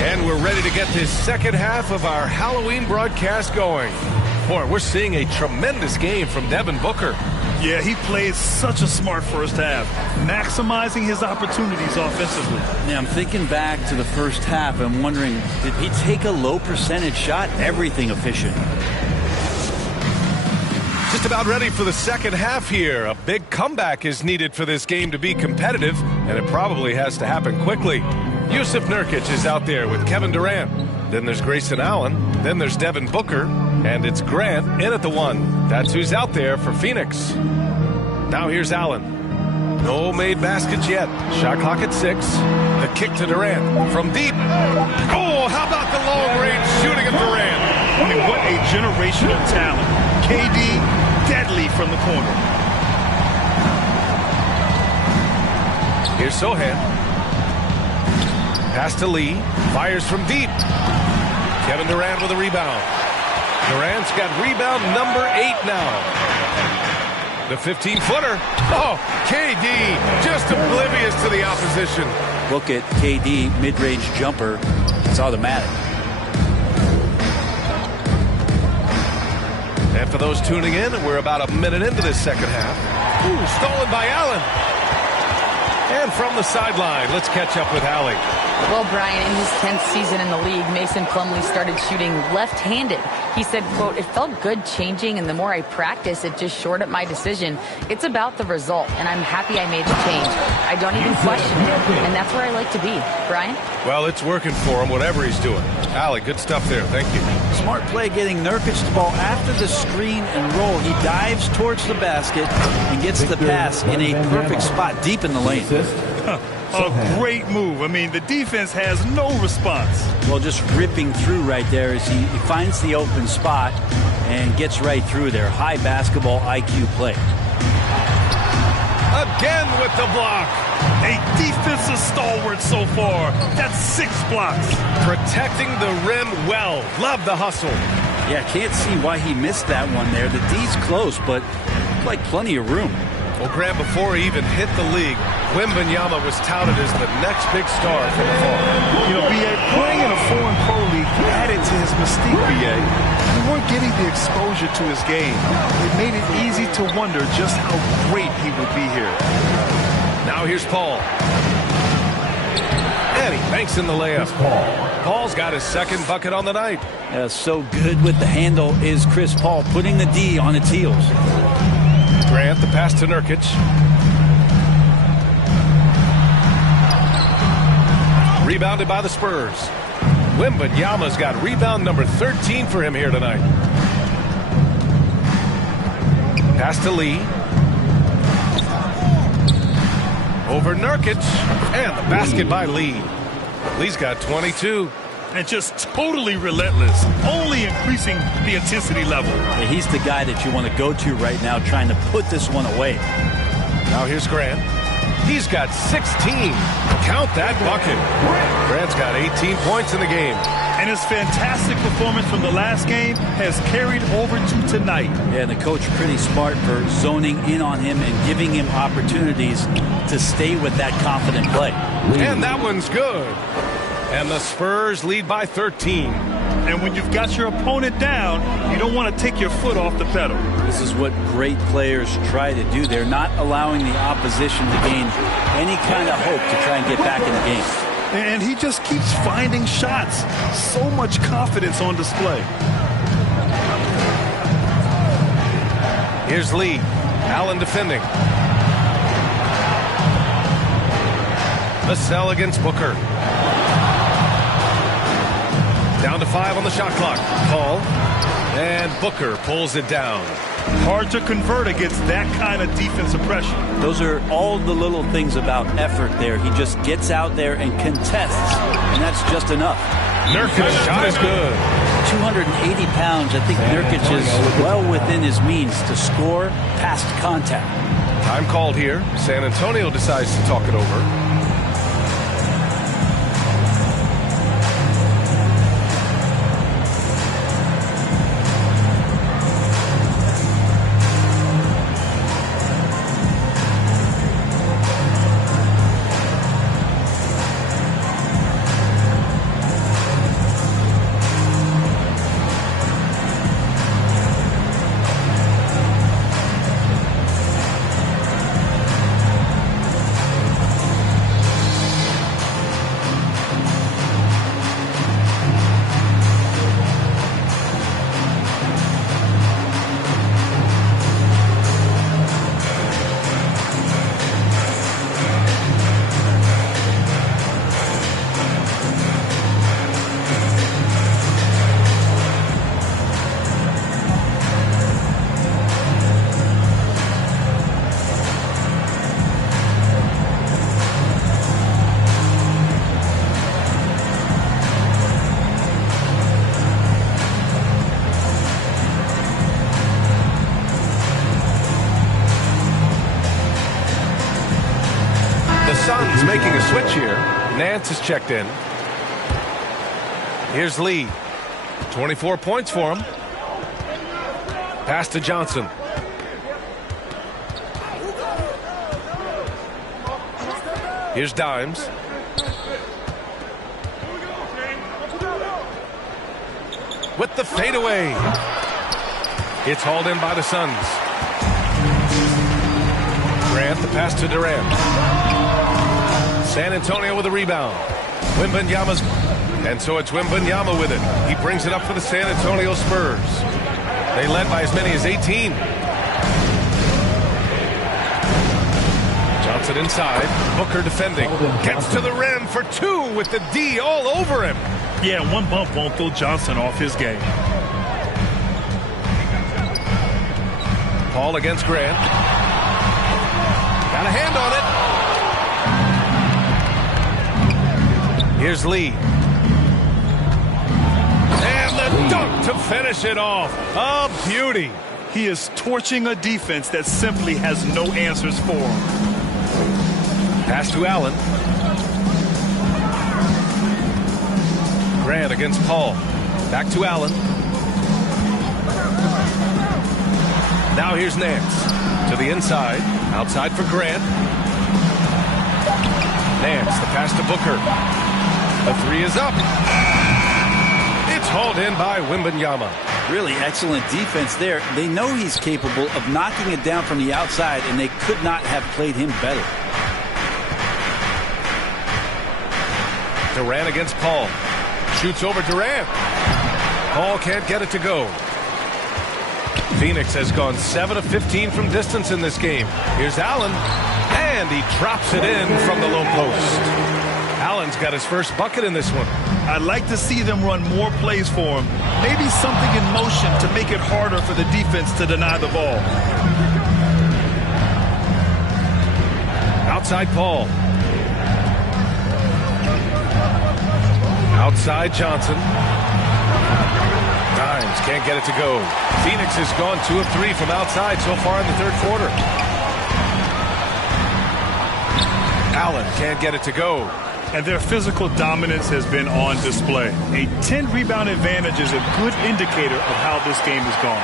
And we're ready to get this second half of our Halloween broadcast going. Boy, we're seeing a tremendous game from Devin Booker. Yeah, he played such a smart first half, maximizing his opportunities offensively. Yeah, I'm thinking back to the first half. I'm wondering, did he take a low percentage shot? Everything efficient. Just about ready for the second half here. A big comeback is needed for this game to be competitive, and it probably has to happen quickly. Yusuf Nurkic is out there with Kevin Durant. Then there's Grayson Allen. Then there's Devin Booker. And it's Grant in at the 1. That's who's out there for Phoenix. Now here's Allen. No made baskets yet. Shot clock at 6. The kick to Durant from deep. Oh, how about the long-range shooting of Durant? I mean, what a generational talent. KD, deadly from the corner. Here's Sohan. Pass to Lee. Fires from deep. Kevin Durant with a rebound. Durant's got rebound number 8 now. The 15-footer. Oh, KD just oblivious to the opposition. Look at KD, mid-range jumper. It's automatic. And for those tuning in, we're about a minute into this second half. Ooh, stolen by Allen. And from the sideline, let's catch up with Allie. Well, Brian, in his 10th season in the league, Mason Plumlee started shooting left-handed. He said, quote, "It felt good changing, and the more I practice, it just shored up my decision. It's about the result, and I'm happy I made the change. I don't even question it, and that's where I like to be." Brian? Well, it's working for him, whatever he's doing. Allie, good stuff there. Thank you. Smart play getting Nurkic the ball after the screen and roll. He dives towards the basket and gets the pass in a perfect spot deep in the lane. A great move. I mean, the defense has no response. Well, just ripping through right there as he finds the open spot and gets right through there. High basketball IQ play. Again with the block. A defensive stalwart so far. That's 6 blocks. Protecting the rim well. Love the hustle. Yeah, can't see why he missed that one there. The D's close, but like plenty of room. Well, Grant, before he even hit the league, Wembanyama was touted as the next big star from afar. You know, B.A., playing in a foreign pro league added to his mystique, B.A. We weren't getting the exposure to his game. It made it easy to wonder just how great he would be here. Now here's Paul. And he banks in the layup. Paul's got his second bucket on the night. So good with the handle is Chris Paul, putting the D on its heels. Grant, the pass to Nurkic. Rebounded by the Spurs. Wembanyama's got rebound number 13 for him here tonight. Pass to Lee. Over Nurkic. And the basket by Lee. Lee's got 22. And just totally relentless, only increasing the intensity level. Yeah, he's the guy that you want to go to right now, trying to put this one away. Now here's Grant. He's got 16. Count that bucket. Grant's got 18 points in the game. And his fantastic performance from the last game has carried over to tonight. Yeah, and the coach pretty smart for zoning in on him and giving him opportunities to stay with that confident play. And that one's good. And the Spurs lead by 13. And when you've got your opponent down, you don't want to take your foot off the pedal. This is what great players try to do. They're not allowing the opposition to gain any kind of hope to try and get back in the game. And he just keeps finding shots. So much confidence on display. Here's Lee. Allen defending. Vassell against Booker. Down to 5 on the shot clock. Paul. And Booker pulls it down. Hard to convert against that kind of defensive pressure. Those are all the little things about effort there. He just gets out there and contests, and that's just enough. Nurkic's shot is good. 280 pounds. I think Nurkic is well within his means to score past contact. Time called here. San Antonio decides to talk it over. making a switch here. Nance is checked in. Here's Lee. 24 points for him. Pass to Johnson. Here's Dimes. With the fadeaway. It's hauled in by the Suns. Grant, the pass to Durant. San Antonio with a rebound. Wembanyama's, and so it's Wembanyama with it. He brings it up for the San Antonio Spurs. They led by as many as 18. Johnson inside. Booker defending. Gets to the rim for two with the D all over him. Yeah, one bump won't throw Johnson off his game. Paul against Grant. Got a hand on it. Here's Lee. And the dunk to finish it off. A beauty. He is torching a defense that simply has no answers for him. Pass to Allen. Grant against Paul. Back to Allen. Now here's Nance. To the inside. Outside for Grant. Nance, the pass to Booker. The three is up. It's hauled in by Wembanyama. Really excellent defense there. They know he's capable of knocking it down from the outside, and they could not have played him better. Durant against Paul. Shoots over Durant. Paul can't get it to go. Phoenix has gone 7 of 15 from distance in this game. Here's Allen, and he drops it in from the low post. Allen's got his first bucket in this one. I'd like to see them run more plays for him. Maybe something in motion to make it harder for the defense to deny the ball. Outside Paul. Outside Johnson. Dimes can't get it to go. Phoenix has gone 2 of 3 from outside so far in the third quarter. Allen can't get it to go. And their physical dominance has been on display. A 10-rebound advantage is a good indicator of how this game has gone.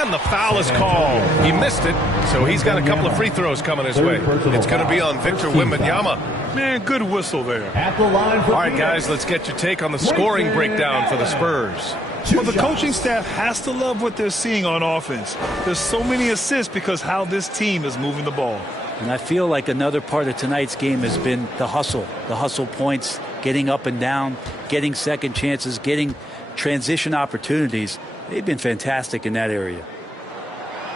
And the foul is called. He missed it, so he's got a couple of free throws coming his way. It's going to be on Victor Wembanyama. Man, good whistle there. At the line for All right, guys, let's get your take on the scoring breakdown for the Spurs. Well, the coaching staff has to love what they're seeing on offense. There's so many assists because how this team is moving the ball. And I feel like another part of tonight's game has been the hustle points, getting up and down, getting second chances, getting transition opportunities. They've been fantastic in that area.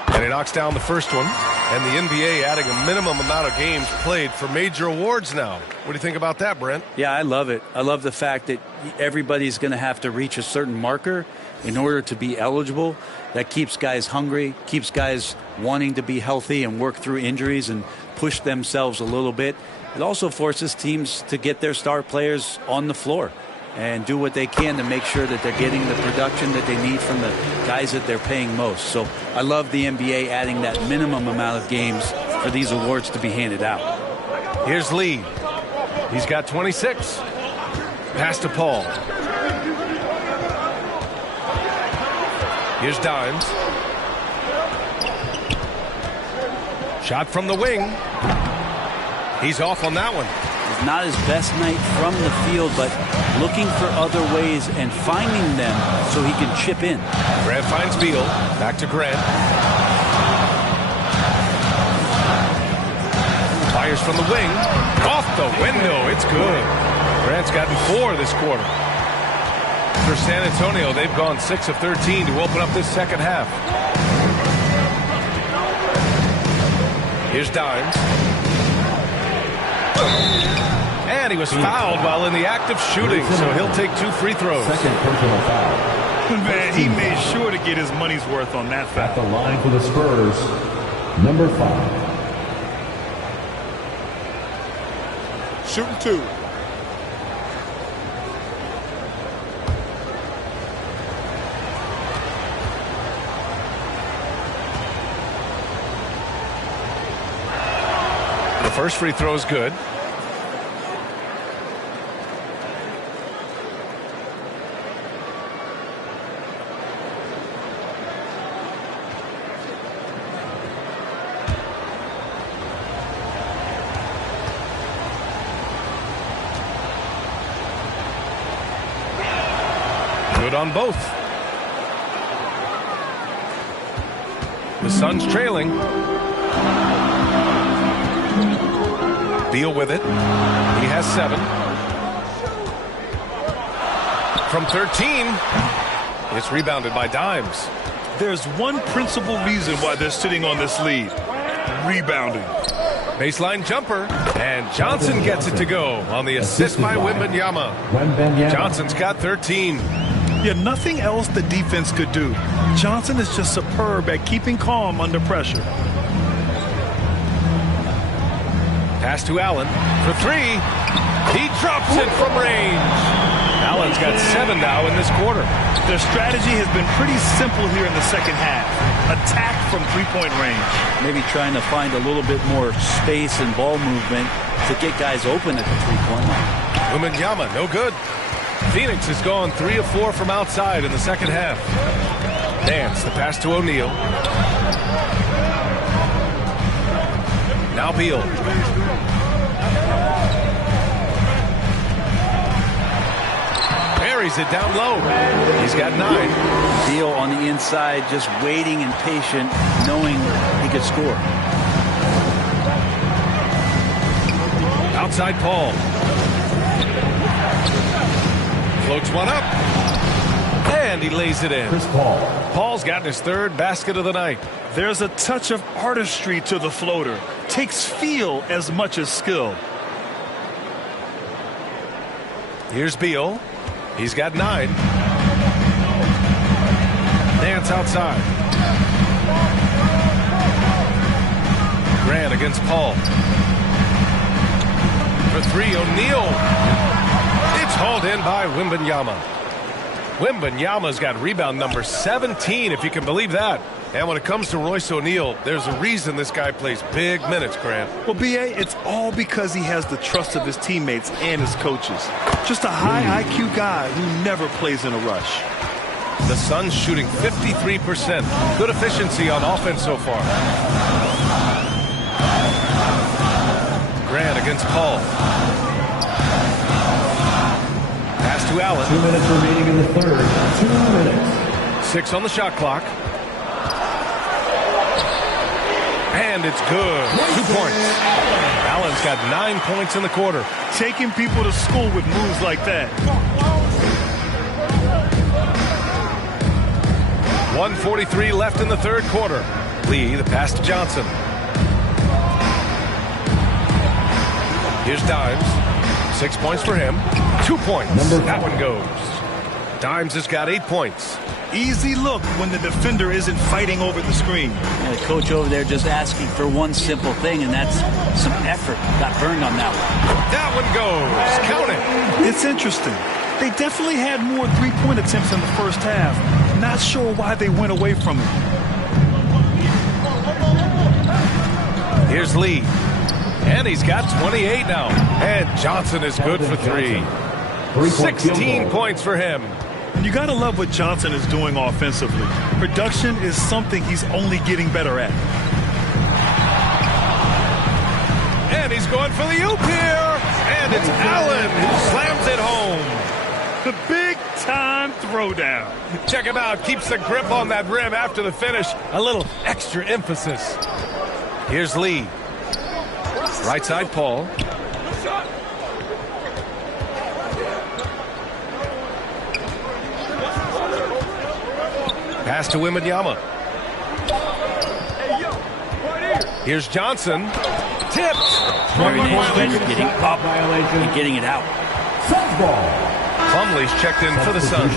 And he knocks down the first one. And the NBA adding a minimum amount of games played for major awards now. What do you think about that, Brent? Yeah, I love it. I love the fact that everybody's going to have to reach a certain marker in order to be eligible. That keeps guys hungry, keeps guys wanting to be healthy and work through injuries and push themselves a little bit. It also forces teams to get their star players on the floor and do what they can to make sure that they're getting the production that they need from the guys that they're paying most. So I love the NBA adding that minimum amount of games for these awards to be handed out. Here's Lee. He's got 26. Pass to Paul. Here's Dimes. Shot from the wing. He's off on that one. It's not his best night from the field, but looking for other ways and finding them so he can chip in. Grant finds Beal. Back to Grant. Fires from the wing. Off the window. It's good. Grant's gotten 4 this quarter. For San Antonio, they've gone 6 of 13 to open up this second half. Here's Dimes. And he was fouled while in the act of shooting, so he'll take 2 free throws. Second personal foul. Man, he made sure to get his money's worth on that foul. At the line for the Spurs, number 5. Shooting 2. first free throw is good. Good on both. The Suns trailing. Beal with it. He has 7. From 13. It's rebounded by Dimes. There's one principal reason why they're sitting on this lead. Rebounding. Baseline jumper. And Johnson gets it to go on the assist by Wembanyama. Johnson's got 13. Yeah, nothing else the defense could do. Johnson is just superb at keeping calm under pressure. Pass to Allen for 3. He drops it from range. Allen's got 7 now in this quarter. Their strategy has been pretty simple here in the second half. Attack from three-point range. Maybe trying to find a little bit more space and ball movement to get guys open at the three-point line. Wembanyama, no good. Phoenix has gone 3 of 4 from outside in the second half. Nance, the pass to O'Neal. Now Beal. Buries it down low. He's got 9. Beal on the inside, just waiting and patient, knowing he could score. Outside Paul. Floats one up. And he lays it in. Chris Paul. Paul's gotten his 3rd basket of the night. There's a touch of artistry to the floater. Takes feel as much as skill. Here's Beal. He's got 9. Nance outside. Grant against Paul. For 3, O'Neal. It's hauled in by Wembanyama. Wembanyama's got rebound number 17, if you can believe that. And when it comes to Royce O'Neal, there's a reason this guy plays big minutes, Grant. Well, B.A., it's all because he has the trust of his teammates and his coaches. Just a high IQ guy who never plays in a rush. The Suns shooting 53%. Good efficiency on offense so far. Grant against Paul. Pass to Allen. 2 minutes remaining in the third. 2 minutes. 6 on the shot clock. And it's good. 2 points. Allen's got 9 points in the quarter. Taking people to school with moves like that. 1:43 left in the third quarter. Lee, the pass to Johnson. Here's Dimes. 6 points for him. 2 points. That one goes. Dimes has got 8 points. Easy look when the defender isn't fighting over the screen. And the coach over there just asking for one simple thing, and that's some effort. Got burned on that one. That one goes. Count it. It's interesting. They definitely had more three-point attempts in the first half. Not sure why they went away from it. Here's Lee. And he's got 28 now. And Johnson is good for 3. 16 points for him. You got to love what Johnson is doing offensively. Production is something he's only getting better at. And he's going for the oop here. And it's Allen who slams it home. The big-time throwdown. Check him out. Keeps the grip on that rim after the finish. A little extra emphasis. Here's Lee. Right side, Paul. Pass to Wembanyama. Here's Johnson. Tipped. Very nice getting up and getting it out. Suns ball. Plumlee's checked in for the Suns.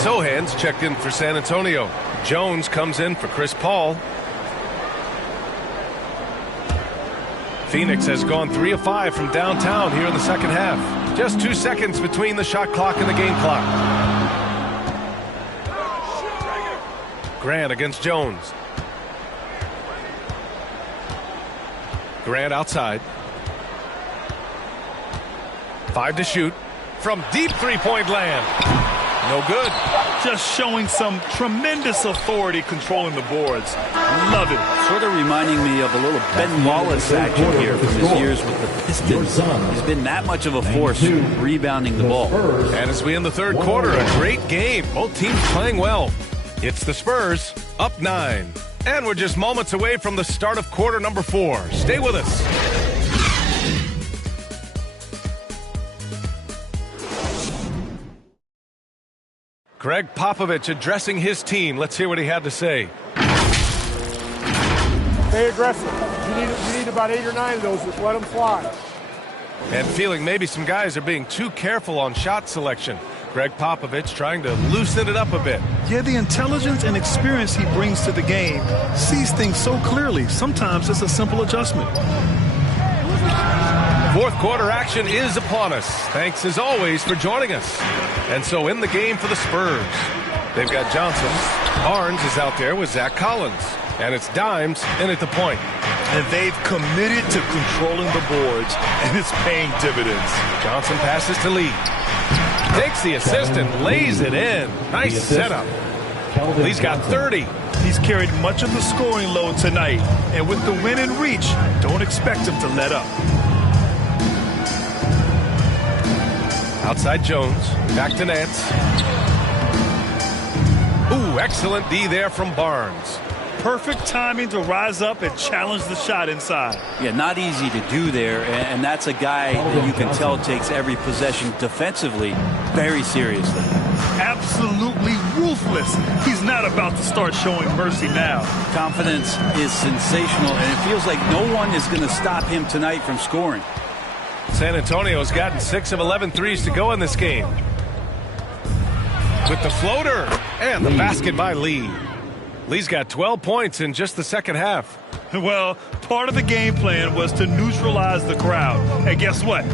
Sohan's checked in for San Antonio. Jones comes in for Chris Paul. Phoenix has gone 3 of 5 from downtown here in the second half. Just 2 seconds between the shot clock and the game clock. Grant against Jones. Grant outside. 5 to shoot. From deep three-point land. No good. Just showing some tremendous authority controlling the boards. Love it. Sort of reminding me of a little Ben Wallace action here from his years with the Pistons. He's been that much of a force rebounding the ball. And as we end the third quarter, a great game. Both teams playing well. It's the Spurs up 9. And we're just moments away from the start of quarter number 4. Stay with us. Greg Popovich addressing his team. Let's hear what he had to say. Stay aggressive. You need about 8 or 9 of those. Just let them fly. And feeling maybe some guys are being too careful on shot selection. Greg Popovich trying to loosen it up a bit. Yeah, the intelligence and experience he brings to the game sees things so clearly. Sometimes it's a simple adjustment. Fourth quarter action is upon us. Thanks as always for joining us. And so in the game for the Spurs, they've got Johnson. Barnes is out there with Zach Collins. And it's Dimes in at the point. And they've committed to controlling the boards, and it's paying dividends. Johnson passes to Lee. Takes the assist and lays it in. Nice setup. Lee's got 30. He's carried much of the scoring load tonight. And with the win in reach, don't expect him to let up. Outside Jones. Back to Nance. Ooh, excellent D there from Barnes. Perfect timing to rise up and challenge the shot inside. Yeah, not easy to do there, and that's a guy that you can tell takes every possession defensively very seriously. Absolutely ruthless. He's not about to start showing mercy now. Confidence is sensational, and it feels like no one is going to stop him tonight from scoring. San Antonio's gotten 6 of 11 threes to go in this game. With the floater and the basket by Lee. Lee's got 12 points in just the second half. Well, part of the game plan was to neutralize the crowd. And guess what?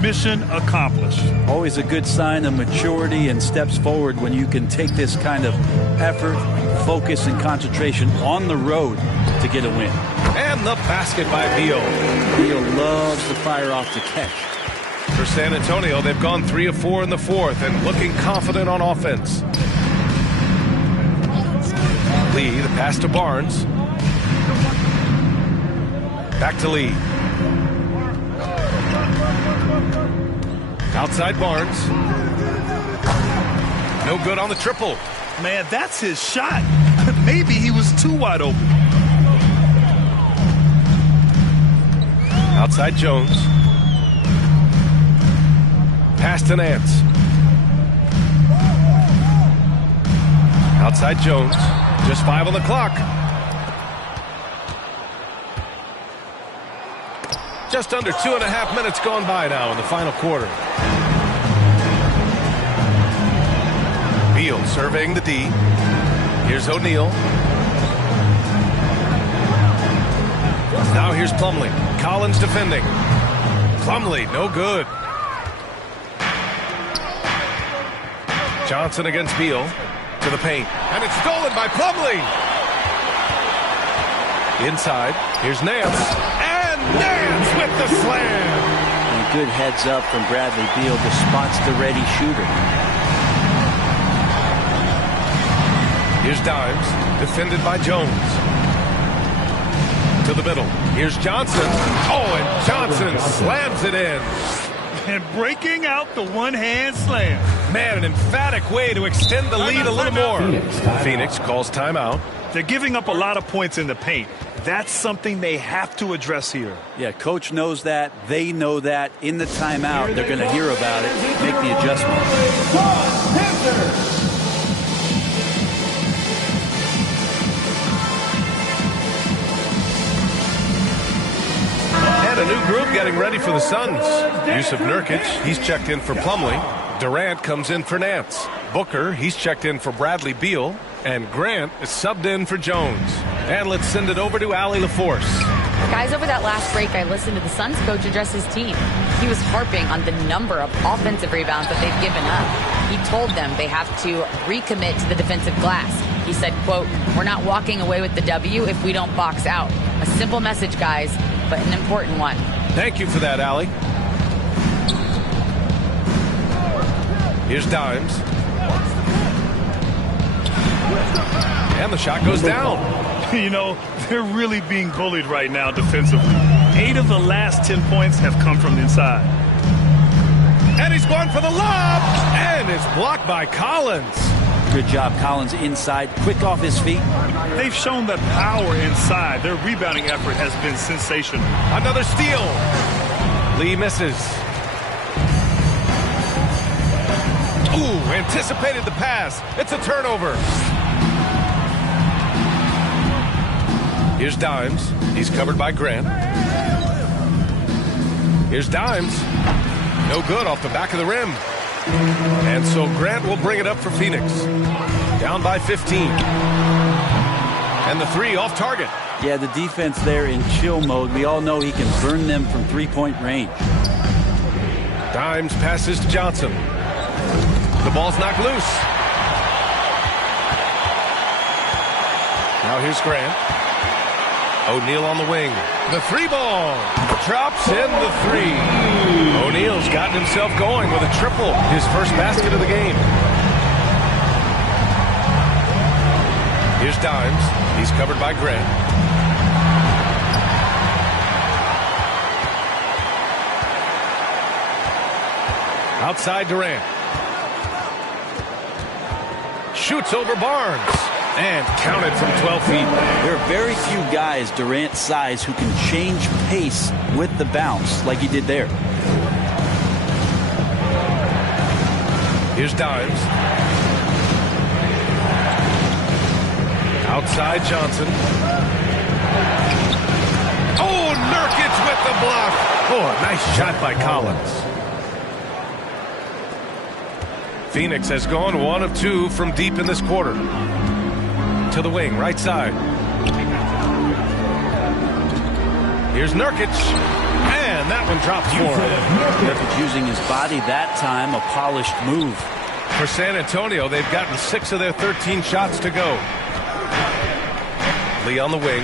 Mission accomplished. Always a good sign of maturity and steps forward when you can take this kind of effort, focus, and concentration on the road to get a win. And the basket by Beal. Beal loves to fire off the catch. For San Antonio, they've gone 3 of 4 in the fourth and looking confident on offense. Lee, the pass to Barnes. Back to Lee. Outside Barnes. No good on the triple. Man, that's his shot. Maybe he was too wide open. Outside Jones. Pass to Nance. Outside Jones. Just 5 on the clock. Just under 2.5 minutes gone by now in the final quarter. Beal surveying the D. Here's O'Neal. Now here's Plumlee. Collins defending. Plumlee, no good. Johnson against Beal. To the paint. And it's stolen by Plumlee. Inside. Here's Nance. And Nance with the slam. And good heads up from Bradley Beal. Just spots the ready shooter. Here's Dimes. Defended by Jones. To the middle. Here's Johnson. Oh, and Johnson slams it in. And breaking out the one-hand slam. Man, an emphatic way to extend the lead a little more. Phoenix calls timeout. They're giving up a lot of points in the paint. That's something they have to address here. Yeah, coach knows that. They know that. In the timeout, they're going to hear about it, make the adjustment. And a new group getting ready for the Suns. Yusuf Nurkic, he's checked in for Plumlee. Durant comes in for Nance. Booker, he's checked in for Bradley Beal. And Grant is subbed in for Jones. And let's send it over to Allie LaForce. Guys, over that last break, I listened to the Suns coach address his team. He was harping on the number of offensive rebounds that they've given up. He told them they have to recommit to the defensive glass. He said, quote, "We're not walking away with the W if we don't box out." A simple message, guys, but an important one. Thank you for that, Allie. Here's Dimes. And the shot goes down. You know, they're really being bullied right now defensively. 8 of the last 10 points have come from the inside. And he's going for the lob. And it's blocked by Collins. Good job, Collins inside, quick off his feet. They've shown that power inside. Their rebounding effort has been sensational. Another steal. Lee misses. Ooh, anticipated the pass. It's a turnover. Here's Dimes. He's covered by Grant. Here's Dimes. No good off the back of the rim. And so Grant will bring it up for Phoenix. Down by 15. And the three off target. Yeah, the defense there in chill mode. We all know he can burn them from three-point range. Dimes passes to Johnson. The ball's knocked loose. Now here's Grant. O'Neal on the wing. The three ball. Drops in the three. O'Neal's gotten himself going with a triple. His first basket of the game. Here's Dimes. He's covered by Grant. Outside Durant. Shoots over Barnes. And counted from 12 feet. There are very few guys Durant's size who can change pace with the bounce like he did there. Here's Dimes. Outside Johnson. Oh, Nurkic with the block. Oh, a nice shot by Collins. Phoenix has gone 1 of 2 from deep in this quarter. To the wing, right side. Here's Nurkic. And that one drops for him. Nurkic using his body that time, a polished move. For San Antonio, they've gotten 6 of their 13 shots to go. Lee on the wing.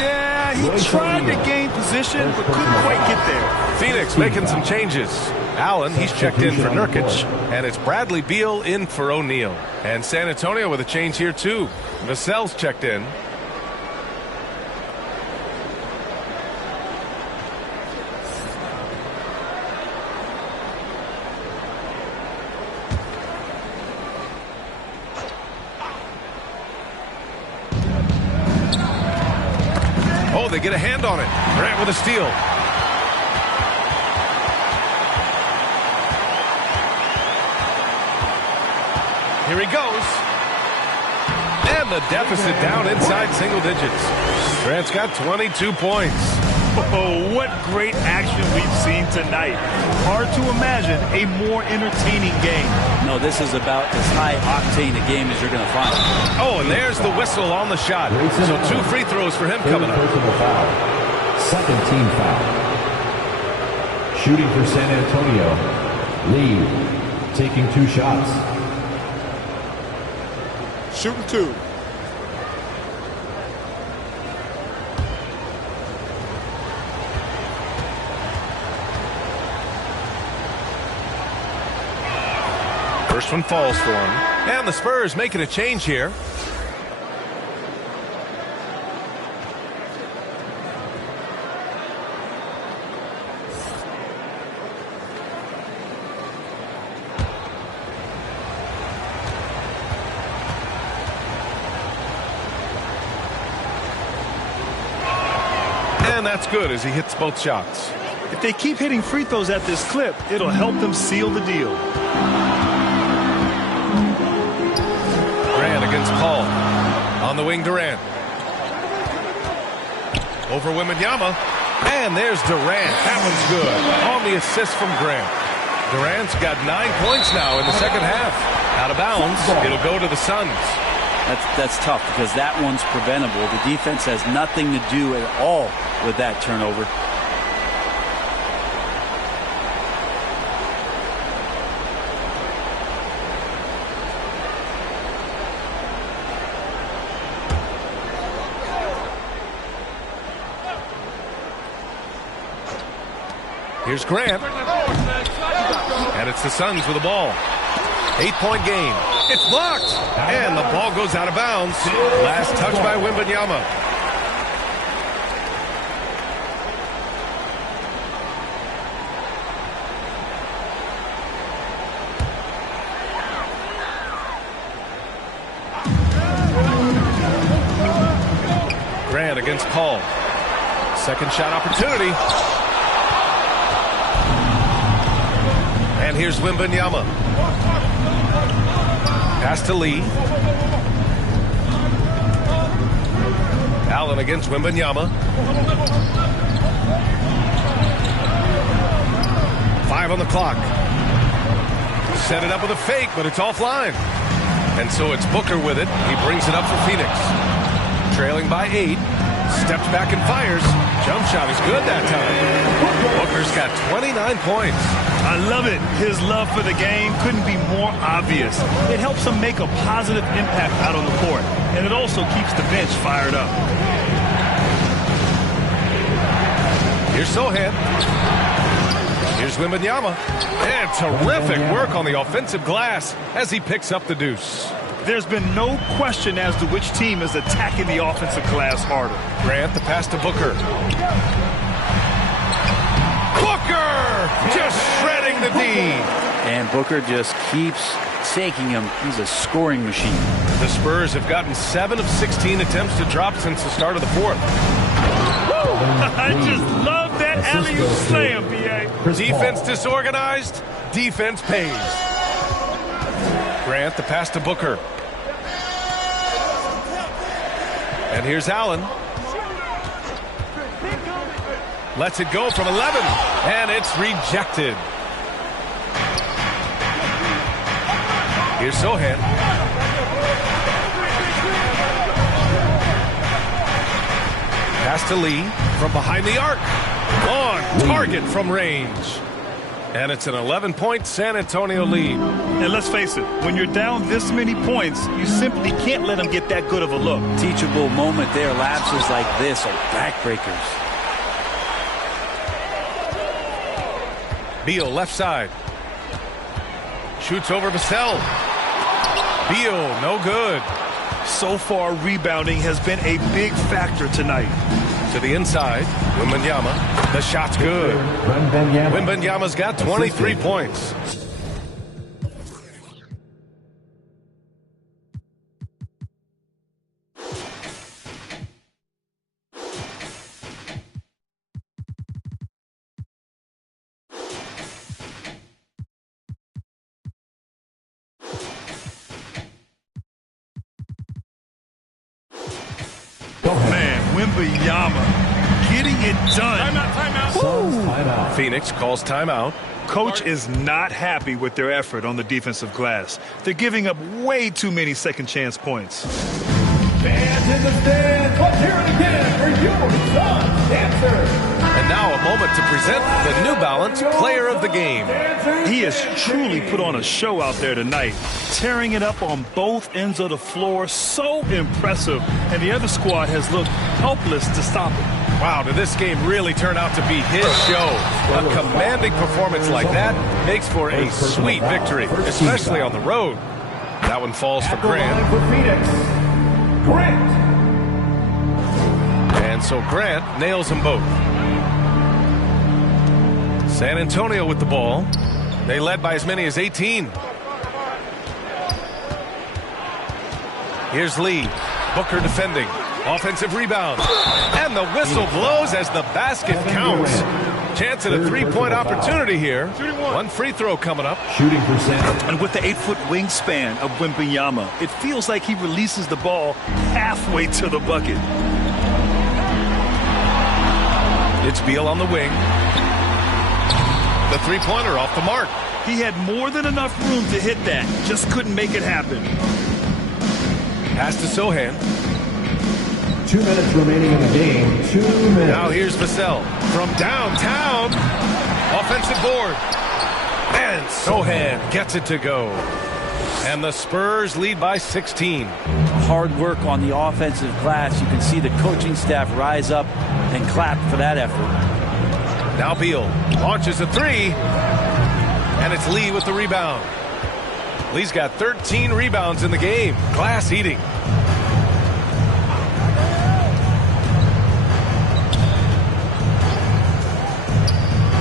Yeah, he tried to gain position, but couldn't quite get there. Phoenix making some changes. Allen, he's checked in for Nurkic. And it's Bradley Beal in for O'Neal. And San Antonio with a change here, too. Vassell's checked in. Oh, they get a hand on it. Grant with a steal. Here he goes. And the deficit down inside single digits. Grant's got 22 points. Oh, what great action we've seen tonight. Hard to imagine a more entertaining game. No, this is about as high-octane a game as you're going to find. Oh, and there's the whistle on the shot. So 2 free throws for him coming up. Foul. Second team foul. Shooting for San Antonio. Lee taking 2 shots. Shooting 2. First one falls for him. And the Spurs making a change here. And that's good as he hits both shots. If they keep hitting free throws at this clip, it'll help them seal the deal. Grant against Paul. On the wing, Durant. Over Wembanyama. And there's Durant. That one's good. On the assist from Grant. Durant's got 9 points now in the second half. Out of bounds. It'll go to the Suns. That's tough because that one's preventable. The defense has nothing to do at all with that turnover. Here's Grant. And it's the Suns with the ball. 8-point game. It's blocked. And the ball goes out of bounds. Last touch by Wembanyama. Grant against Paul. Second shot opportunity. And here's Wembanyama. Pass to Lee. Allen against Wembanyama. 5 on the clock. Set it up with a fake, but it's offline. And so it's Booker with it. He brings it up for Phoenix. Trailing by 8. Steps back and fires. Jump shot is good that time. Booker's got 29 points. I love it. His love for the game couldn't be more obvious. It helps him make a positive impact out on the court, and it also keeps the bench fired up. Here's Sohan. Here's Wembanyama. And terrific work on the offensive glass as he picks up the deuce. There's been no question as to which team is attacking the offensive glass harder. Grant, the pass to Booker. Booker just shredding the D. And Booker just keeps taking him. He's a scoring machine. The Spurs have gotten 7 of 16 attempts to drop since the start of the fourth. I just love that alley-oop slam, B.A. Defense disorganized, defense pays. Grant, the pass to Booker. And here's Allen. Lets it go from 11, and it's rejected. Here's Sohan. Pass to Lee from behind the arc. On target from range. And it's an 11-point San Antonio lead. And let's face it, when you're down this many points, you simply can't let them get that good of a look. Teachable moment there. Lapses like this are backbreakers. Beal left side. Shoots over Vassell. Beal, no good. So far, rebounding has been a big factor tonight. To the inside, Wembanyama. The shot's good. Wembanyama's got 23 points. Man, Wembanyama getting it done. Timeout. Phoenix calls timeout. Coach is not happy with their effort on the defensive glass. They're giving up way too many second chance points. Fans in the stands, let's hear it again for your Suns answer. And now a moment to present the New Balance Player of the Game. He has truly put on a show out there tonight, tearing it up on both ends of the floor. So impressive, and the other squad has looked helpless to stop him. Wow, did this game really turn out to be his show? A commanding performance like that makes for a sweet victory, especially on the road. That one falls for Grant. For Phoenix, Grant. And so Grant nails them both. San Antonio with the ball. They led by as many as 18. Here's Lee. Booker defending. Offensive rebound. And the whistle blows as the basket counts. Chance at a three-point opportunity here. One free throw coming up. Shooting percent. And with the 8-foot wingspan of Wembanyama, it feels like he releases the ball halfway to the bucket. It's Beal on the wing. The three-pointer off the mark. He had more than enough room to hit that. Just couldn't make it happen. Pass to Sohan. 2 minutes remaining in the game. 2 minutes. Now here's Vassell from downtown. Offensive board. And Sohan gets it to go. And the Spurs lead by 16. Hard work on the offensive glass. You can see the coaching staff rise up and clap for that effort. Now Beal launches a three. And it's Lee with the rebound. Lee's got 13 rebounds in the game. Glass eating.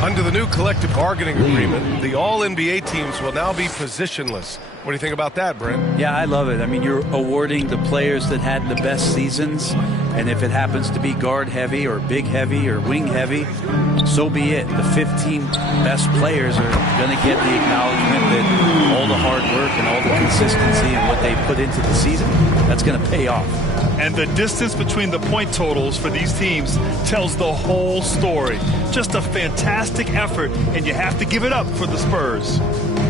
Under the new collective bargaining agreement, the All-NBA teams will now be positionless. What do you think about that, Brent? Yeah, I love it. I mean, you're awarding the players that had the best seasons, and if it happens to be guard heavy or big heavy or wing heavy, so be it. The 15 best players are going to get the acknowledgement that all the hard work and all the consistency and what they put into the season, that's going to pay off. And the distance between the point totals for these teams tells the whole story. Just a fantastic effort, and you have to give it up for the Spurs.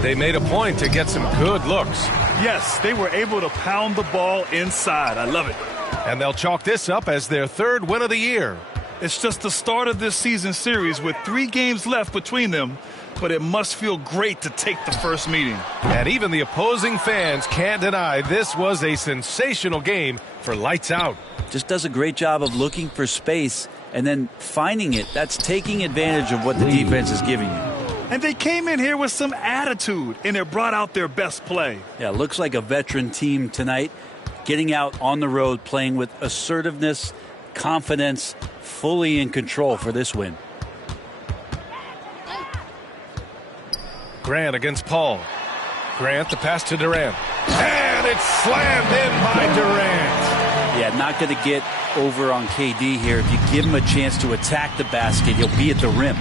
They made a point to get some good looks. Yes, they were able to pound the ball inside. I love it. And they'll chalk this up as their third win of the year. It's just the start of this season series with 3 games left between them, but it must feel great to take the first meeting. And even the opposing fans can't deny this was a sensational game for lights out. Just does a great job of looking for space and then finding it. That's taking advantage of what the defense is giving you. And they came in here with some attitude, and it brought out their best play. Yeah, looks like a veteran team tonight, getting out on the road, playing with assertiveness, confidence, fully in control for this win. Grant against Paul. Grant, the pass to Durant. And it's slammed in by Durant. Yeah, not going to get over on KD here. If you give him a chance to attack the basket, he'll be at the rim.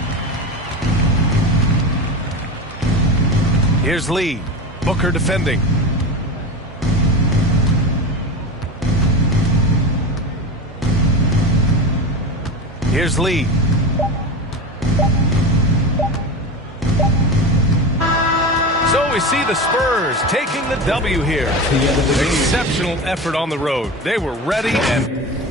Here's Lee. Booker defending. Here's Lee. So we see the Spurs taking the W here. Exceptional effort on the road. They were ready and